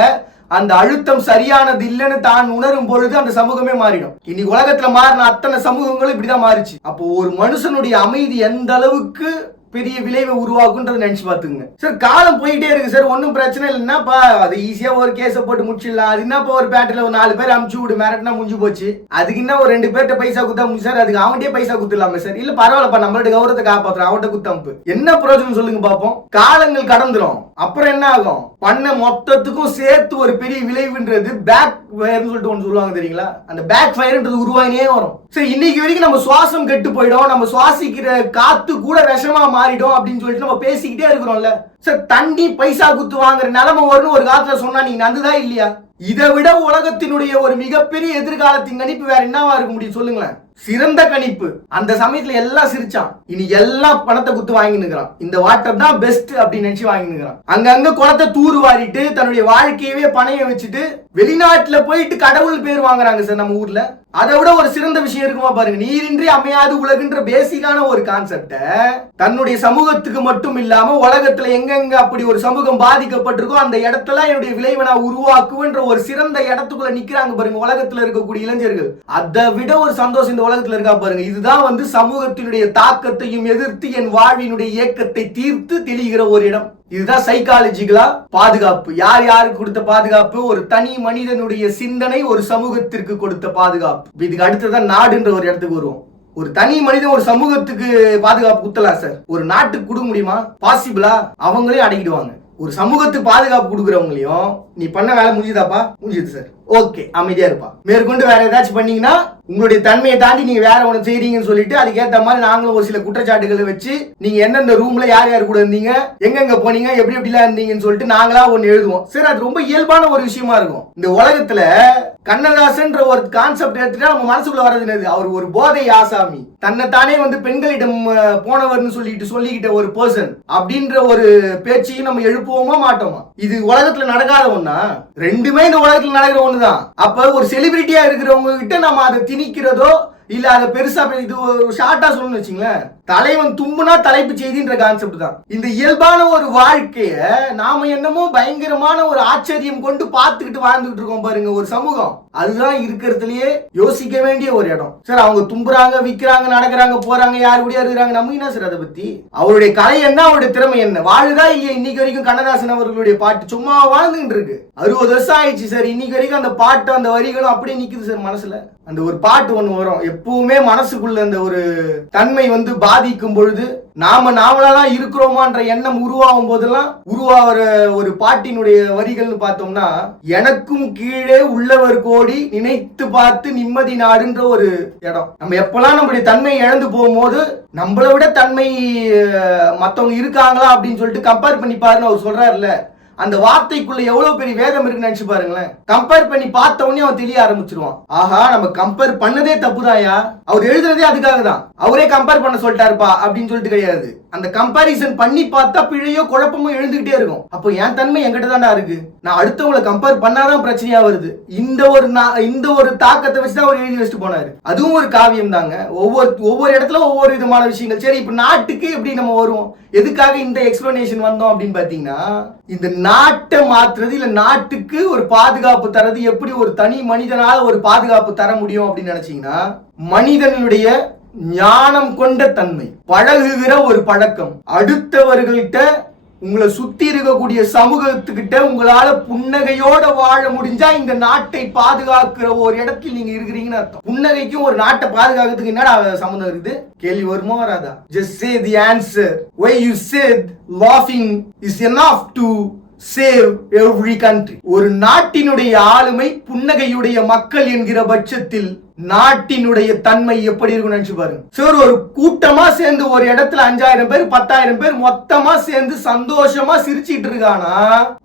அந்த அழுத்தம் சரியானது இல்லைன்னு தான் உணரும் பொழுது அந்த சமூகமே மாறிடும். இன்னைக்கு உலகத்துல மாறின அத்தனை சமூகங்களும் இப்படிதான் மாறிச்சு. அப்போ ஒரு மனுஷனுடைய அமைதி எந்த அளவுக்கு பெரிய விளைவை உருவாக்குன்றது நினைச்சு பாத்துங்க சார். காலம் போயிட்டே இருக்கு சார், ஒன்னும் பிரச்சனை இல்லைன்னாப்பா அது ஈஸியா ஒரு கேஸ போட்டு முடிச்சிடலாம். அது என்னப்பா ஒரு பேட்டர்ல ஒரு 4 பேர் அமுச்சு விடு மிரட்டினா முடிஞ்சு போச்சு. அதுக்கு என்ன ஒரு 2 பேர்ட்ட பைசா குத்தா முடிஞ்சு சார், அதுக்கு அவன்கிட்டயே பைசா குத்துலாமே சார். இல்ல பரவாயில்லப்பா நம்மளோட கௌரவத்தை காப்பாத்துறோம் அவன்கிட்ட குத்தம்பு, என்ன பிரயோஜனம் சொல்லுங்க பாப்போம். காலங்கள் கடந்துரும், அப்புறம் என்ன ஆகும், பண்ண மொத்தத்துக்கும் சேர்த்து ஒரு பெரிய விளைவுன்றது பேக் ஃபயர்னு சொல்லிட்டு ஒன்று சொல்லுவாங்க தெரியுங்களா, அந்த பேக் ஃபயர்ன்றது உருவாகினே வரும். சரி, இன்னைக்கு வரைக்கும் நம்ம சுவாசம் கெட்டு போயிடும், நம்ம சுவாசிக்கிற காத்து கூட விஷமா மாறிடும் அப்படின்னு சொல்லிட்டு நம்ம பேசிக்கிட்டே இருக்கிறோம்ல சார். தண்ணி பைசா குத்து வாங்குற நிலைமை வரும்னு ஒரு காலத்துல சொன்னா நீங்க நந்துதா இல்லையா? இதை விட உலகத்தினுடைய ஒரு மிகப்பெரிய எதிர்காலத்தின் கணிப்பு வேற என்னவா இருக்க முடியும் சொல்லுங்களேன். சிறந்த கணிப்பு. அந்த சமயத்துல எல்லாம் சிரிச்சான், இனி எல்லாம் பணத்தை குத்து வாங்கினுக்கிறான். இந்த வாட்டர் தான் பெஸ்ட் அப்படின்னு நினைச்சு வாங்கினுக்கிறான். அங்கங்க குளத்தை தூர் வாரிட்டு தன்னுடைய வாழ்க்கையவே பணைய வச்சுட்டு வெளிநாட்டுல போயிட்டு கடவுள் பேர் வாங்குறாங்க சார் நம்ம ஊர்ல. அதை விட ஒரு சிறந்த விஷயம் இருக்குமா பாருங்க. நீரின்றி அமையாது உலகுன்ற பேசிக்கான ஒரு கான்செப்ட தன்னுடைய சமூகத்துக்கு மட்டும் இல்லாம உலகத்துல எங்கெங்க அப்படி ஒரு சமூகம் பாதிக்கப்பட்டிருக்கோ அந்த இடத்துல என்னுடைய விளைவை நான் உருவாக்குவேன்ற ஒரு சிறந்த இடத்துக்குள்ள நிக்கிறாங்க பாருங்க உலகத்துல இருக்கக்கூடிய இளைஞர்கள். அதை விட ஒரு சந்தோஷம் இந்த உலகத்துல இருக்கா பாருங்க. இதுதான் சமூகத்தினுடைய தாக்கத்தையும் எதிர்த்து என் வாழ்வினுடைய இயக்கத்தை தீர்த்து தெளிகிற ஒரு இடம். இதுதான் சைக்காலஜிக்கலா பாதுகாப்பு. யார் யாருக்கு கொடுத்த பாதுகாப்பு? ஒரு தனி மனிதனுடைய சிந்தனை ஒரு சமூகத்திற்கு கொடுத்த பாதுகாப்பு. இதுக்கு அடுத்ததான் நாடுன்ற ஒரு இடத்துக்கு வருவோம். ஒரு தனி மனிதன் ஒரு சமூகத்துக்கு பாதுகாப்பு குத்தலாம் சார், ஒரு நாட்டுக்கு கொடுக்க முடியுமா? பாசிபிளா? அவங்களே அடக்கிடுவாங்க. ஒரு சமூகத்துக்கு பாதுகாப்பு கொடுக்குறவங்களையும் நீ பண்ண வேலை முடிஞ்சுதாப்பா, முடிஞ்சது சார், ஓகே அமைதியா இருப்பா. மேற்கொண்டு வேற ஏதாச்சும் பண்ணீங்கன்னா உங்களுடைய தன்மையை தாண்டி நீங்க வேற ஒன்று செய்றீங்கன்னு சொல்லிட்டு அதுக்கேற்ற மாதிரி நாங்களும் ஒரு சில குற்றச்சாட்டுகளை வச்சு நீங்க எந்தெந்த ரூம்ல யார் யார் கூட இருந்தீங்க, எங்கெங்க போனீங்க, எப்படி எப்படிலாம் இருந்தீங்கன்னு சொல்லிட்டு நாங்களா ஒன்று எழுதுவோம் சார். அது ரொம்ப இயல்பான ஒரு விஷயமா இருக்கும். இந்த உலகத்துல கண்ணதாசன்ற ஒரு கான்செப்ட் எடுத்துட்டா நம்ம மனசுக்குள்ள வர்றது என்னது, அவர் ஒரு போதை ஆசாமி, தன்னைத்தானே பெண்களிடம் போனவர்னு சொல்லிக்கிட்ட ஒரு பர்சன் அப்படின்ற ஒரு பேச்சையும் நம்ம எழுப்புவோமா மாட்டோமா? இது உலகத்துல நடக்காத ஒண்ணா? ரெண்டுமே இந்த உலகத்துல நடக்கிற ஒண்ணுதான். அப்ப ஒரு செலிபிரிட்டியா இருக்கிறவங்க கிட்ட நம்ம அதை திணிக்கிறதோ இல்ல அதை பெருசா இது ஷார்ட்டா சொல்லணும்னு வச்சுங்களேன், தலைவன் தும்புனா தலைப்பு செய்தின்ற கான்செப்ட் தான். இந்த இயல்பான ஒரு வாழ்க்கைய நாம என்னமோ பயங்கரமான ஒரு ஆச்சரியம் கொண்டு பார்த்துக்கிட்டு வாழ்ந்துகிட்டு இருக்கோம் பாருங்க ஒரு சமூகம். அதுதான் இருக்கிறதுலயே யோசிக்க வேண்டிய ஒரு இடம் சார். அவங்க தும்புறாங்க, விக்கிறாங்க, நடக்கிறாங்க, போறாங்க, யாரு கூடயா இருக்கிறாங்க, நம்ம என்ன சார் அதை பத்தி? அவருடைய கலை என்ன, அவருடைய திறமை என்ன, வாழுதா இல்லையா? இன்னைக்கு வரைக்கும் கண்ணதாசன் அவர்களுடைய பாட்டு சும்மா வாழ்ந்துட்டு இருக்கு. 60 வருஷம் ஆயிடுச்சு சார், இன்னைக்கு வரைக்கும் அந்த பாட்டு அந்த வரிகளும் அப்படியே நிக்குது சார் மனசுல. அந்த ஒரு பாட்டு ஒண்ணு வரும் எப்பவுமே மனசுக்குள்ள அந்த ஒரு தன்மை பாதிக்கும் பொழுது நாமளாதான் இருக்கிறோமான்ற எண்ணம் உருவாகும் போதெல்லாம் உருவாகிற ஒரு பாட்டினுடைய வரிகள்னு பார்த்தோம்னா, எனக்கும் கீழே உள்ளவர் கோடி நினைத்து பார்த்து நிம்மதி நாடுன்ற ஒரு இடம். நம்ம எப்பெல்லாம் நம்மளுடைய தன்மை இழந்து போகும்போது நம்மளை விட தன்மை மத்தவங்க இருக்காங்களா அப்படின்னு சொல்லிட்டு கம்பேர் பண்ணி பாருன்னு அவர் சொல்றாருல்ல, அந்த வார்த்தைக்குள்ள எவ்வளவு பெரிய வேதம் இருக்குன்னு நினைச்சு பாருங்களேன். கம்பேர் பண்ணி பார்த்த உடனே அவன் தெரிய ஆரம்பிச்சிருவான். ஆஹா, நம்ம கம்பேர் பண்ணதே தப்புதாயா, அவர் எழுதுனதே அதுக்காக தான், அவரே கம்பேர் பண்ண சொல்லிட்டாருப்பா அப்படின்னு சொல்லிட்டு கிடையாது. அந்த கம்பாரிசன் பண்ணி பார்த்தா பிழையோ குழப்பமோ எழுந்துகிட்டே இருக்கும். அப்போ என் தன்மை என்கிட்ட தானே இருக்கு, நான் அடுத்தவங்களை கம்பேர் பண்ணாதான் பிரச்சனையா வருது. இந்த ஒரு தாக்கத்தை வச்சுதான் அவர் எழுதி வச்சுட்டு போனாரு. அதுவும் ஒரு காவியம் தாங்க. ஒவ்வொரு இடத்துல ஒவ்வொரு விதமான விஷயங்கள். சரி, இப்ப நாட்டுக்கு எப்படி நம்ம வருவோம், எதுக்காக இந்த எக்ஸ்பிளனேஷன் வந்தோம் அப்படின்னு பாத்தீங்கன்னா, இந்த நாட்டை மாற்றுறது இல்ல நாட்டுக்கு ஒரு பாதுகாப்பு தரது எப்படி ஒரு தனி மனிதனால ஒரு பாதுகாப்பு தர முடியும் அப்படின்னு நினைச்சீங்கன்னா, மனிதனுடைய ஞானம் கொண்ட தன்மை, பழகுகிற ஒரு பழக்கம், அடுத்தவர்கள்ட்ட உங்களை சுத்தி இருக்கக்கூடிய சமூகத்துக்கிட்ட உங்களால புன்னகையோட வாழ முடிஞ்சா இந்த நாட்டை பாதுகாக்கிற ஒரு இடத்தில் நீங்க இருக்கிறீங்கன்னு அர்த்தம். புன்னகைக்கும் ஒரு நாட்டை பாதுகாக்கிறதுக்கு என்னடா சம்பந்தம் இருக்குது? கேள்வி வருமோ வராதா? Just say the answer. Why you said laughing is enough to save every country. ஒரு நாட்டினுடைய ஆளுமை புன்னகையுடைய மக்கள் என்கிற பட்சத்தில் நாட்டினுடைய தன்மை எப்படி இருக்கும் நினைச்சு பாருங்க சார். ஒரு கூட்டமா சேர்ந்து ஒரு இடத்துல 5000 பேர் 10,000 பேர் மொத்தமா சேர்ந்து சந்தோஷமா சிரிச்சிட்டு இருக்கானா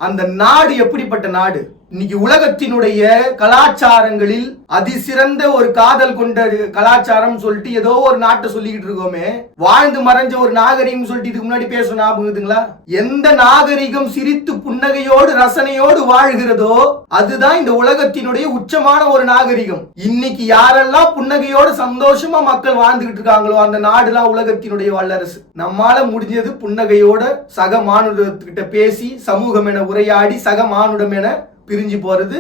அந்த நாடு எப்படிப்பட்ட நாடு? இன்னைக்கு உலகத்தினுடைய கலாச்சாரங்களில் அதிசிறந்த ஒரு காதல் கொண்ட கலாச்சாரம் சொல்லிட்டு ஏதோ ஒரு நாட்டை சொல்லிக்கிட்டு இருக்கோமே, வாழ்ந்து மறைஞ்ச ஒரு நாகரிகம் சொல்லிட்டு இதுக்கு முன்னாடி பேச ஞாபகங்களா? எந்த நாகரிகம் சிரித்து புன்னகையோடு ரசனையோடு வாழ்கிறதோ அதுதான் இந்த உலகத்தினுடைய உச்சமான ஒரு நாகரிகம். இன்னைக்கு யாரெல்லாம் புன்னகையோடு சந்தோஷமா மக்கள் வாழ்ந்துகிட்டு இருக்காங்களோ அந்த நாடுலாம் உலகத்தினுடைய வல்லரசு. நம்மால முடிஞ்சது புன்னகையோட சக மானுடத்திட்ட பேசி சமூகம் என உரையாடி சக மானுடம் என பிரிஞ்சு போறது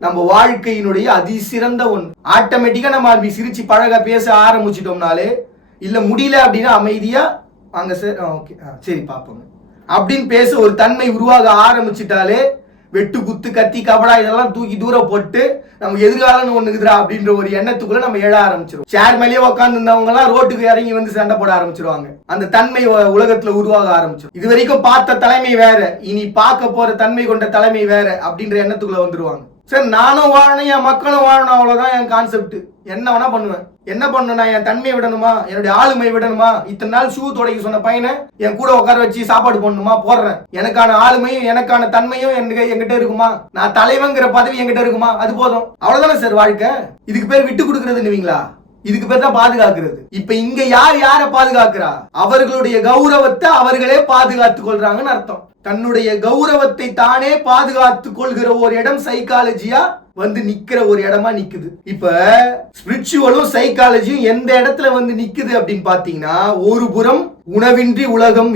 நம்ம வாழ்க்கையினுடைய அதிசிறந்த ஒன்று. ஆட்டோமேட்டிக்கா நம்ம சிரிச்சு பழக பேச ஆரம்பிச்சிட்டோம்னாலே, இல்ல முடியல அப்படின்னா அமைதியா வாங்க சார், ஓகே, சரி பார்ப்போங்க அப்படின்னு பேச ஒரு தன்மை உருவாக ஆரம்பிச்சிட்டாலே வெட்டு குத்து கத்தி கபடா இதெல்லாம் தூக்கி தூரம் போட்டு நம்ம எதிர்காலம்னு ஒண்ணுக்குதுரா அப்படின்ற ஒரு எண்ணத்துக்குள்ள நம்ம எழ ஆரம்பிச்சிடும். சேர் மேலேயே உட்காந்து இருந்தவங்க எல்லாம் ரோட்டுக்கு இறங்கி வந்து சண்டை போட ஆரம்பிச்சிருவாங்க. அந்த தன்மை உலகத்துல உருவாக ஆரம்பிச்சிடும். இது வரைக்கும் பார்த்த தலைமை வேற, இனி பார்க்க போற தன்மை கொண்ட தலைமை வேற அப்படின்ற எண்ணத்துக்குள்ள வந்துருவாங்க. சரி, நானும் வாழணும், என் மக்களும் வாழணும், அவ்வளவுதான் என் கான்செப்ட். என்ன வேணா பண்ணுவேன். என்ன பண்ணணும்? என் தன்மையை விடணுமா, என்னுடைய ஆளுமை விடணுமா? இத்தனை நாள் ஷூ துடைக்க சொன்ன பையனை என் கூட உட்கார வச்சு சாப்பாடு போடணுமா? போடுறேன். எனக்கான ஆளுமையும் எனக்கான தன்மையும் என்கிட்ட இருக்குமா? நான் தலைவங்கிற பதவி என்கிட்ட இருக்குமா? அது போதும். அவ்வளவுதானே சார் வாழ்க்கை. இதுக்கு பேர் விட்டு கொடுக்கறதுன்னுவீங்களா? இதுக்கு பேர் தான் பாதுகாக்கிறது. இப்ப இங்க யார் யார பாதுகாக்கிறா? அவர்களுடைய கௌரவத்தை அவர்களே பாதுகாத்துக் கொள்றாங்கன்னு அர்த்தம். தன்னுடைய கௌரவத்தை தானே பாதுகாத்துக் கொள்கிற ஒரு இடம் சைக்காலஜியா வந்து நிக்கிற ஒரு இடமா நிக்குது. இப்ப ஸ்பிரிச்சுவலும் சைக்காலஜியும் எந்த இடத்துல வந்து நிக்குது அப்படின்னு பாத்தீங்கன்னா, ஒரு புறம் உணவின்றி உலகம்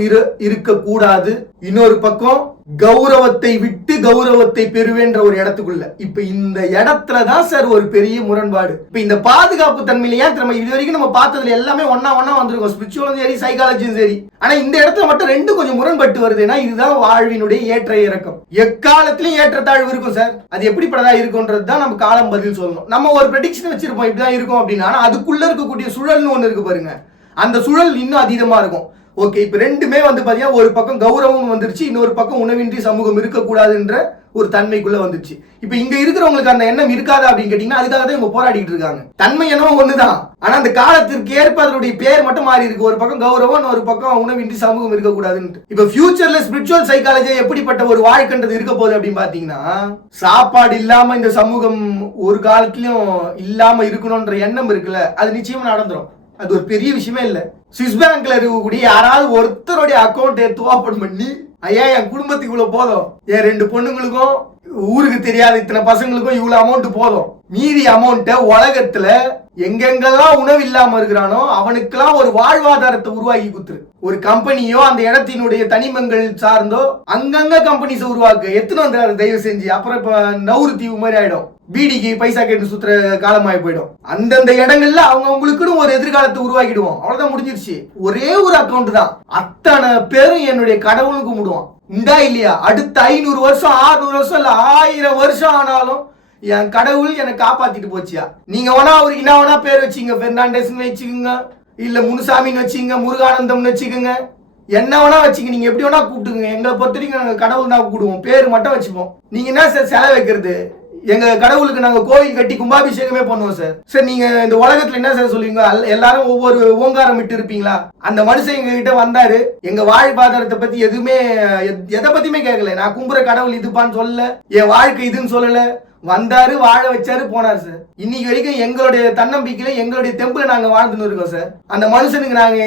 இருக்க கூடாது, இன்னொரு பக்கம் கௌரவத்தை விட்டு கௌரவத்தை பெறுவேன்ற ஒரு இடத்துக்குள்ள. இப்ப இந்த இடத்துலதான் சார் ஒரு பெரிய முரண்பாடு. இப்ப இந்த பாதுகாப்பு தன்மையில ஏன் நம்ம இது வரைக்கும் நம்ம பார்த்ததுல எல்லாமே ஒன்னா வந்திருக்கோம், ஸ்பிரிச்சுவலும் சரி சைக்காலஜியும் சரி. ஆனா இந்த இடத்துல மட்டும் ரெண்டு கொஞ்சம் முரண்பட்டு வருதுன்னா, இதுதான் வாழ்வினுடைய ஏற்ற இறக்கம். எக்காலத்திலும் ஏற்றத்தாழ்வு இருக்கும் சார். அது எப்படிப்பட்டதா இருக்கும்ன்றது தான் நம்ம காலம் பதில் சொல்லணும். நம்ம ஒரு ப்ரெடிக்ஷன் வச்சிருப்போம் இப்படிதான் இருக்கும் அப்படின்னா, அதுக்குள்ள இருக்கக்கூடிய சுழல்னு ஒண்ணு இருக்கு பாருங்க, அந்த சுழல் இன்னும் அதிகமா இருக்கும். ஓகே, இப்ப ரெண்டுமே வந்து பாத்தீங்கன்னா ஒரு பக்கம் கௌரவம் வந்துருச்சு, இன்னொரு பக்கம் உணவின்றி சமூகம் இருக்கக்கூடாதுன்ற ஒரு தன்மைக்குள்ள வந்துருச்சு. இப்ப இங்க இருக்கிறவங்களுக்கு அந்த எண்ணம் இருக்காதா அப்படின்னு கேட்டீங்கன்னா, அதுக்காக தான் இவங்க போராடிட்டு இருக்காங்க. தன்மை என்னவோ ஒண்ணுதான், ஆனா அந்த காலத்திற்கு ஏற்ப அதனுடைய பேர் மட்டும் மாறி இருக்கு. ஒரு பக்கம் கௌரவம், ஒரு பக்கம் உணவின்றி சமூகம் இருக்கக்கூடாதுன்னு. இப்ப ஃபியூச்சர்ல ஸ்பிரிச்சுவல் சைக்காலஜி எப்படிப்பட்ட ஒரு வாழ்க்கைன்றது இருக்க போகுது அப்படின்னு பாத்தீங்கன்னா, சாப்பாடு இல்லாம இந்த சமூகம் ஒரு காலத்திலயும் இல்லாம இருக்கணும்ன்ற எண்ணம் இருக்குல்ல, அது நிச்சயமா நடந்துரும். அது ஒரு பெரிய விஷயமே இல்ல. சுவிஸ் பேங்க்ல இருக்கக்கூடிய யாராவது ஒருத்தருடைய அக்கௌண்ட் எடுத்து ஓபன் பண்ணி, ஐயா என் குடும்பத்துக்கு இவ்வளவு போதும், என் 2 பொண்ணுங்களுக்கும் ஊருக்கு தெரியாத இத்தனை பசங்களுக்கும் இவ்வளவு அமௌண்ட் போதும், மீதி அமௌண்ட்டை உலகத்துல எங்கெங்கெல்லாம் உணவு இல்லாம இருக்கிறானோ அவனுக்கெல்லாம் ஒரு வாழ்வாதாரத்தை உருவாக்கி கொடுத்துரு. ஒரு கம்பெனியோ அந்த இடத்தினுடைய தனிமங்கள் சார்ந்தோ அங்கங்க கம்பெனிஸ் உருவாக்கு எத்தனை வந்தாரு தயவு செஞ்சு. அப்புறம் இப்ப நவுறு தீவு மாதிரி ஆயிடும், பீடிக்கு பைசா கேட்டு சுத்துற காலமாயி போயிடும். அந்தந்த இடங்கள்ல அவங்களுக்குன்னு ஒரு எதிர்காலத்தை உருவாக்கிடுவோம். அவ்வளவுதான், முடிஞ்சிருச்சு. ஒரே ஒரு அக்கௌண்ட் தான், அத்தனை பேரும் என்னுடைய கடவுளுக்கு கும்பிடுவான். உண்டா இல்லையா? அடுத்த 500 வருஷம் 600 வருஷம் இல்ல 1000 வருஷம் ஆனாலும் என் கடவுள் என்னை காப்பாத்திட்டு போச்சியா. நீங்க வேணா அவருக்கு என்ன வேணா பேர் வச்சுங்க, பெர்னாண்டஸ் வச்சுக்கோங்க, இல்ல முனுசாமின்னு வச்சுக்கோங்க, முருகானந்தம்னு வச்சுக்கோங்க, என்ன வேணா வச்சுங்க, நீங்க எப்படி வேணா கூப்பிட்டுங்க. எங்களை பொறுத்த வரைக்கும் நாங்க கடவுள் தான் கூப்பிடுவோம், பேர் மட்டும் வச்சுப்போம். நீங்க என்ன சார் செலவு வைக்கிறது? எங்க கடவுளுக்கு நாங்க கோயில் கட்டி கும்பாபிஷேகமே பண்ணுவோம் சார். சார் நீங்க இந்த உலகத்துல என்ன சார் சொல்லுவீங்க? எல்லாரும் ஒவ்வொரு ஓங்காரம் விட்டு இருப்பீங்களா? அந்த மனுஷன் எங்க கிட்ட வந்தாரு, எங்க வாழ்வாதாரத்தை பத்தி எதுவுமே எதை பத்தியுமே கேட்கல. நான் கும்புற கடவுள் இதுப்பான்னு சொல்லல, என் வாழ்க்கை இதுன்னு சொல்லல. வந்தாரு, வாழ வச்சாரு, போனாரு சார். இன்னைக்கு வரைக்கும் எங்களுடைய தன்னம்பிக்கையில எங்களுடைய தெம்புல நாங்க வாழ்ந்துன்னு இருக்கோம் சார். அந்த மனுஷனுக்கு நாங்க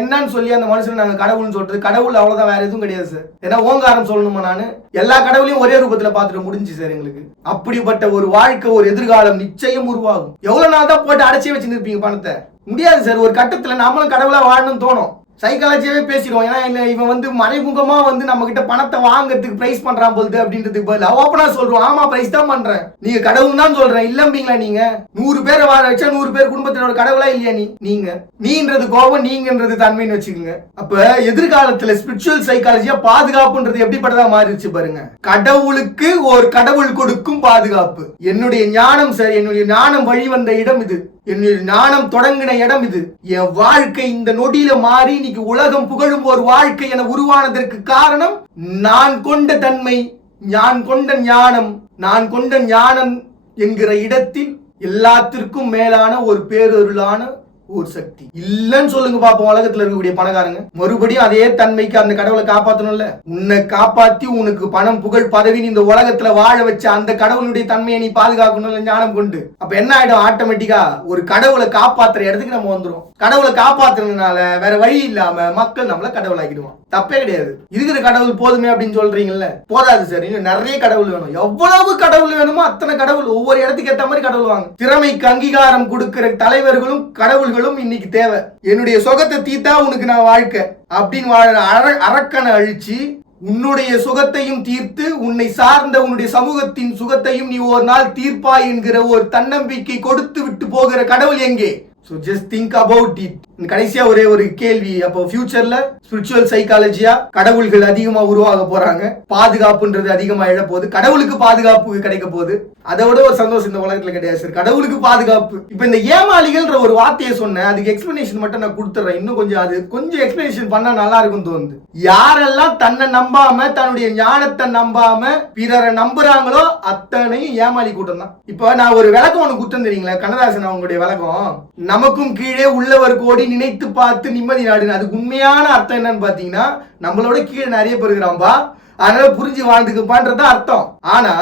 என்னன்னு சொல்லி அந்த மனுஷனை நாங்க கடவுள்னு சொல்றது, கடவுள் அவ்வளவுதான், வேற எதுவும் கிடையாது சார். ஏன்னா ஓங்காரம் சொல்லணுமா, நானு எல்லா கடவுளையும் ஒரே ரூபத்துல பாத்துட்டு முடிஞ்சு சார் எங்களுக்கு. அப்படிப்பட்ட ஒரு வாழ்க்கை, ஒரு எதிர்காலம் நிச்சயம் உருவாகும். எவ்வளவு நாள் தான் போட்டு அடைச்சி வச்சுன்னு இருப்பீங்க பணத்தை? முடியாது சார். ஒரு கட்டத்துல நம்மளும் கடவுளா வாழணும்னு தோணும். சைக்காலஜியாவே பேசிடுவோம். ஏன்னா இவன் வந்து மறைமுகமா வந்து நம்ம கிட்ட பணத்தை வாங்கறதுக்கு பிரைஸ் பண்றான் போகுது அப்படின்றதுக்கு பதில் ஓப்பனா சொல்றோம், ஆமா பிரைஸ் தான் பண்றேன், நீங்க கடவுள் தான் சொல்றேன் இல்லம்பீங்களா? நீங்க 100 பேரை வாழ வச்சா 100 பேர் குடும்பத்தினோட கடவுளா இல்லையா? நீன்றது கோபம், நீங்கன்றது தன்மைன்னு வச்சுக்கோங்க. அப்ப எதிர்காலத்துல ஸ்பிரிச்சுவல் சைக்காலஜியா பாதுகாப்புன்றது எப்படிப்பட்டதா மாறிடுச்சு பாருங்க. கடவுளுக்கு ஒரு கடவுள் கொடுக்கும் பாதுகாப்பு. என்னுடைய ஞானம் சார், என்னுடைய ஞானம் வழி வந்த இடம் இது, என்னுடைய ஞானம் தொடங்கின இடம் இது. என் வாழ்க்கை இந்த நொடியில மாறி இன்னைக்கு உலகம் புகழும் ஒரு வாழ்க்கை என உருவானதற்கு காரணம் நான் கொண்ட தன்மை, நான் கொண்ட ஞானம். நான் கொண்ட ஞானம் என்கிற இடத்தில் எல்லாத்திற்கும் மேலான ஒரு பேரருளான ஒரு சக்தி இல்லன்னு சொல்லுங்க பாப்போம். உலகத்துல இருக்கக்கூடிய பணக்காரங்க மறுபடியும் அதே தன்மைக்கு அந்த கடவுளை காப்பாத்தணும்ல. உன்னை காப்பாத்தி உனக்கு பணம் புகழ் பதவி இந்த உலகத்துல வாழ வச்ச அந்த கடவுளுடைய தன்மையை நீ பாதுகாக்கணும்ல ஞானம் கொண்டு. அப்ப என்ன ஆயிடும்? ஆட்டோமேட்டிக்கா ஒரு கடவுளை காப்பாத்துற இடத்துக்கு நம்ம வந்துரும். கடவுளை காப்பாத்துறதுனால வேற வழி இல்லாம மக்கள் நம்மள கடவுளாக்கிடுவான். தப்பே கிடையாது. இருக்கிற கடவுள் போதுமே அப்படின்னு சொல்றீங்கல்ல, போதாது சார், இன்னும் நிறைய கடவுள் வேணும். எவ்வளவு கடவுள் வேணுமோ அத்தனை கடவுள், ஒவ்வொரு இடத்துக்கு ஏற்ற மாதிரி கடவுள் வாங்க. திறமைக்கு அங்கீகாரம் கொடுக்கிற தலைவர்களும் கடவுள்களும் இன்னைக்கு தேவை. என்னுடைய சுகத்தை தீத்தா உனக்கு நான் வாழ்க்கை அப்படின்னு வாழ அரக்கனை அழிச்சு உன்னுடைய சுகத்தையும் தீர்த்து உன்னை சார்ந்த உன்னுடைய சமூகத்தின் சுகத்தையும் நீ ஒரு நாள் தீர்ப்பாய் என்கிற ஒரு தன்னம்பிக்கை கொடுத்து விட்டு போகிற கடவுள் எங்கே? So just think about it. கடைசியா ஒரே ஒரு கேள்வி, அப்போ ஃபியூச்சர்ல ஸ்பிரிச்சுவல் சைக்காலஜியா கடவுள்கள் அதிகமா உருவாக போறாங்க, பாதுகாப்புன்றது அதிகமா இழ போகுது, கடவுளுக்கு பாதுகாப்பு கிடைக்க போகுது. அதை விட ஒரு சந்தோஷம் இந்த உலகத்துல கிடையாது சார், கடவுளுக்கு பாதுகாப்பு. இப்ப இந்த ஏமாளிகள்ன்ற ஒரு வார்த்தையை சொன்னேன், அதுக்கு எக்ஸ்பிளனேஷன் மட்டும் நான் கொடுத்துறேன். இன்னும் கொஞ்சம் எக்ஸ்பிளனேஷன் பண்ணா நல்லா இருக்கும் தோணுது. யாரெல்லாம் தன்னை நம்பாம தன்னுடைய ஞானத்தை நம்பாம பிறரை நம்புறாங்களோ அத்தனையும் ஏமாளி கூட்டம் தான். இப்ப நான் ஒரு விளக்கம் ஒண்ணு குத்தம் தெரியுங்களா, கண்ணதாசன் அவங்களுடைய விளக்கம், நமக்கும் கீழே உள்ளவர் கோடி நினைத்து பார்த்து நிம்மதி நாடு. அதுக்கு உண்மையான அர்த்தம் என்னன்னு பாத்தீங்கன்னா, நம்மளோட கீழே நிறைய பேர் இருக்கிறான்பா, அதனால புரிஞ்சு வாழ்ந்துக்குப்பான்றதான் அர்த்தம். ஆனா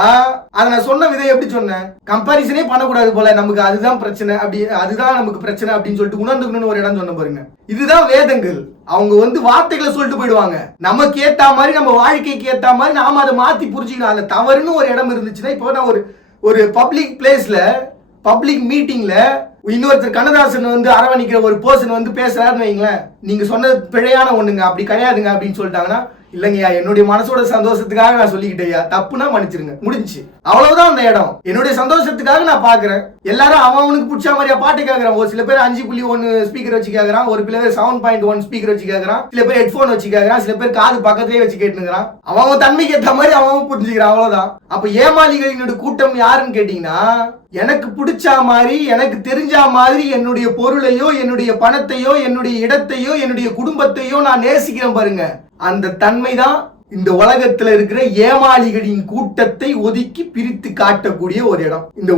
அதை நான் சொன்ன விதை எப்படி சொன்னேன், கம்பாரிசனே பண்ணக்கூடாது போல, நமக்கு அதுதான் பிரச்சனை, அப்படி அதுதான் நமக்கு பிரச்சனை அப்படின்னு சொல்லிட்டு உணர்ந்துக்கணும்னு ஒரு இடம் சொன்ன பாருங்க. இதுதான் வேதங்கள். அவங்க வார்த்தைகளை சொல்லிட்டு போயிடுவாங்க, நமக்கு ஏத்தா மாதிரி நம்ம வாழ்க்கைக்கு ஏத்தா மாதிரி நாம அதை மாத்தி புரிஞ்சுக்கணும். அந்த தவறுன்னு ஒரு இடம் இருந்துச்சுன்னா, இப்போ நான் ஒரு பப்ளிக் பிளேஸ்ல பப்ளிக் மீட்டிங்ல இன்னொருத்தர் கண்ணதாசன் அரவணைக்கிற ஒரு பர்சன் பேசுறாருன்னு வைங்களேன், நீங்க சொன்னது பிழையான ஒண்ணுங்க, அப்படி கிடையாதுங்க அப்படின்னு சொல்லிட்டாங்கன்னா, இல்லைங்கய்யா என்னுடைய மனசோட சந்தோஷத்துக்காக நான் சொல்லிக்கிட்டேயா, தப்புனா மன்னிச்சிருங்க, முடிஞ்சு. அவ்வளவுதான் அந்த இடம். என்னுடைய சந்தோஷத்துக்காக நான் பாக்குறேன். எல்லாரும் அவனுக்கு பிடிச்ச மாதிரியா பாட்டு கேட்கறான். ஒரு சில பேர் 5.1 ஸ்பீக்கர் வச்சு கேட்கறான், ஒரு சில பேர் 7.1 ஸ்பீக்கர் வச்சு கேட்கறான், சில பேர் ஹெட்போன் வச்சு கேட்கறான், சில பேர் காது பக்கத்திலேயே வச்சு கேட்டுக்கிறான். அவன் தன்மைக்கு ஏற்ற மாதிரி அவன் புரிஞ்சுக்கிறான், அவ்வளவுதான். அப்ப ஏமாளிகளினுடைய கூட்டம் யாருன்னு கேட்டீங்கன்னா, எனக்கு பிடிச்ச மாதிரி எனக்கு தெரிஞ்ச மாதிரி என்னுடைய பொருளையோ என்னுடைய பணத்தையோ என்னுடைய இடத்தையோ என்னுடைய குடும்பத்தையோ நான் நேசிக்கிறேன் பாருங்க, அந்த தன்மை தான் இந்த உலகத்துல இருக்கிற ஏமாளிகளின் கூட்டத்தை ஒதுக்கி பிரித்து காட்டக்கூடிய ஒரு இடம். இந்த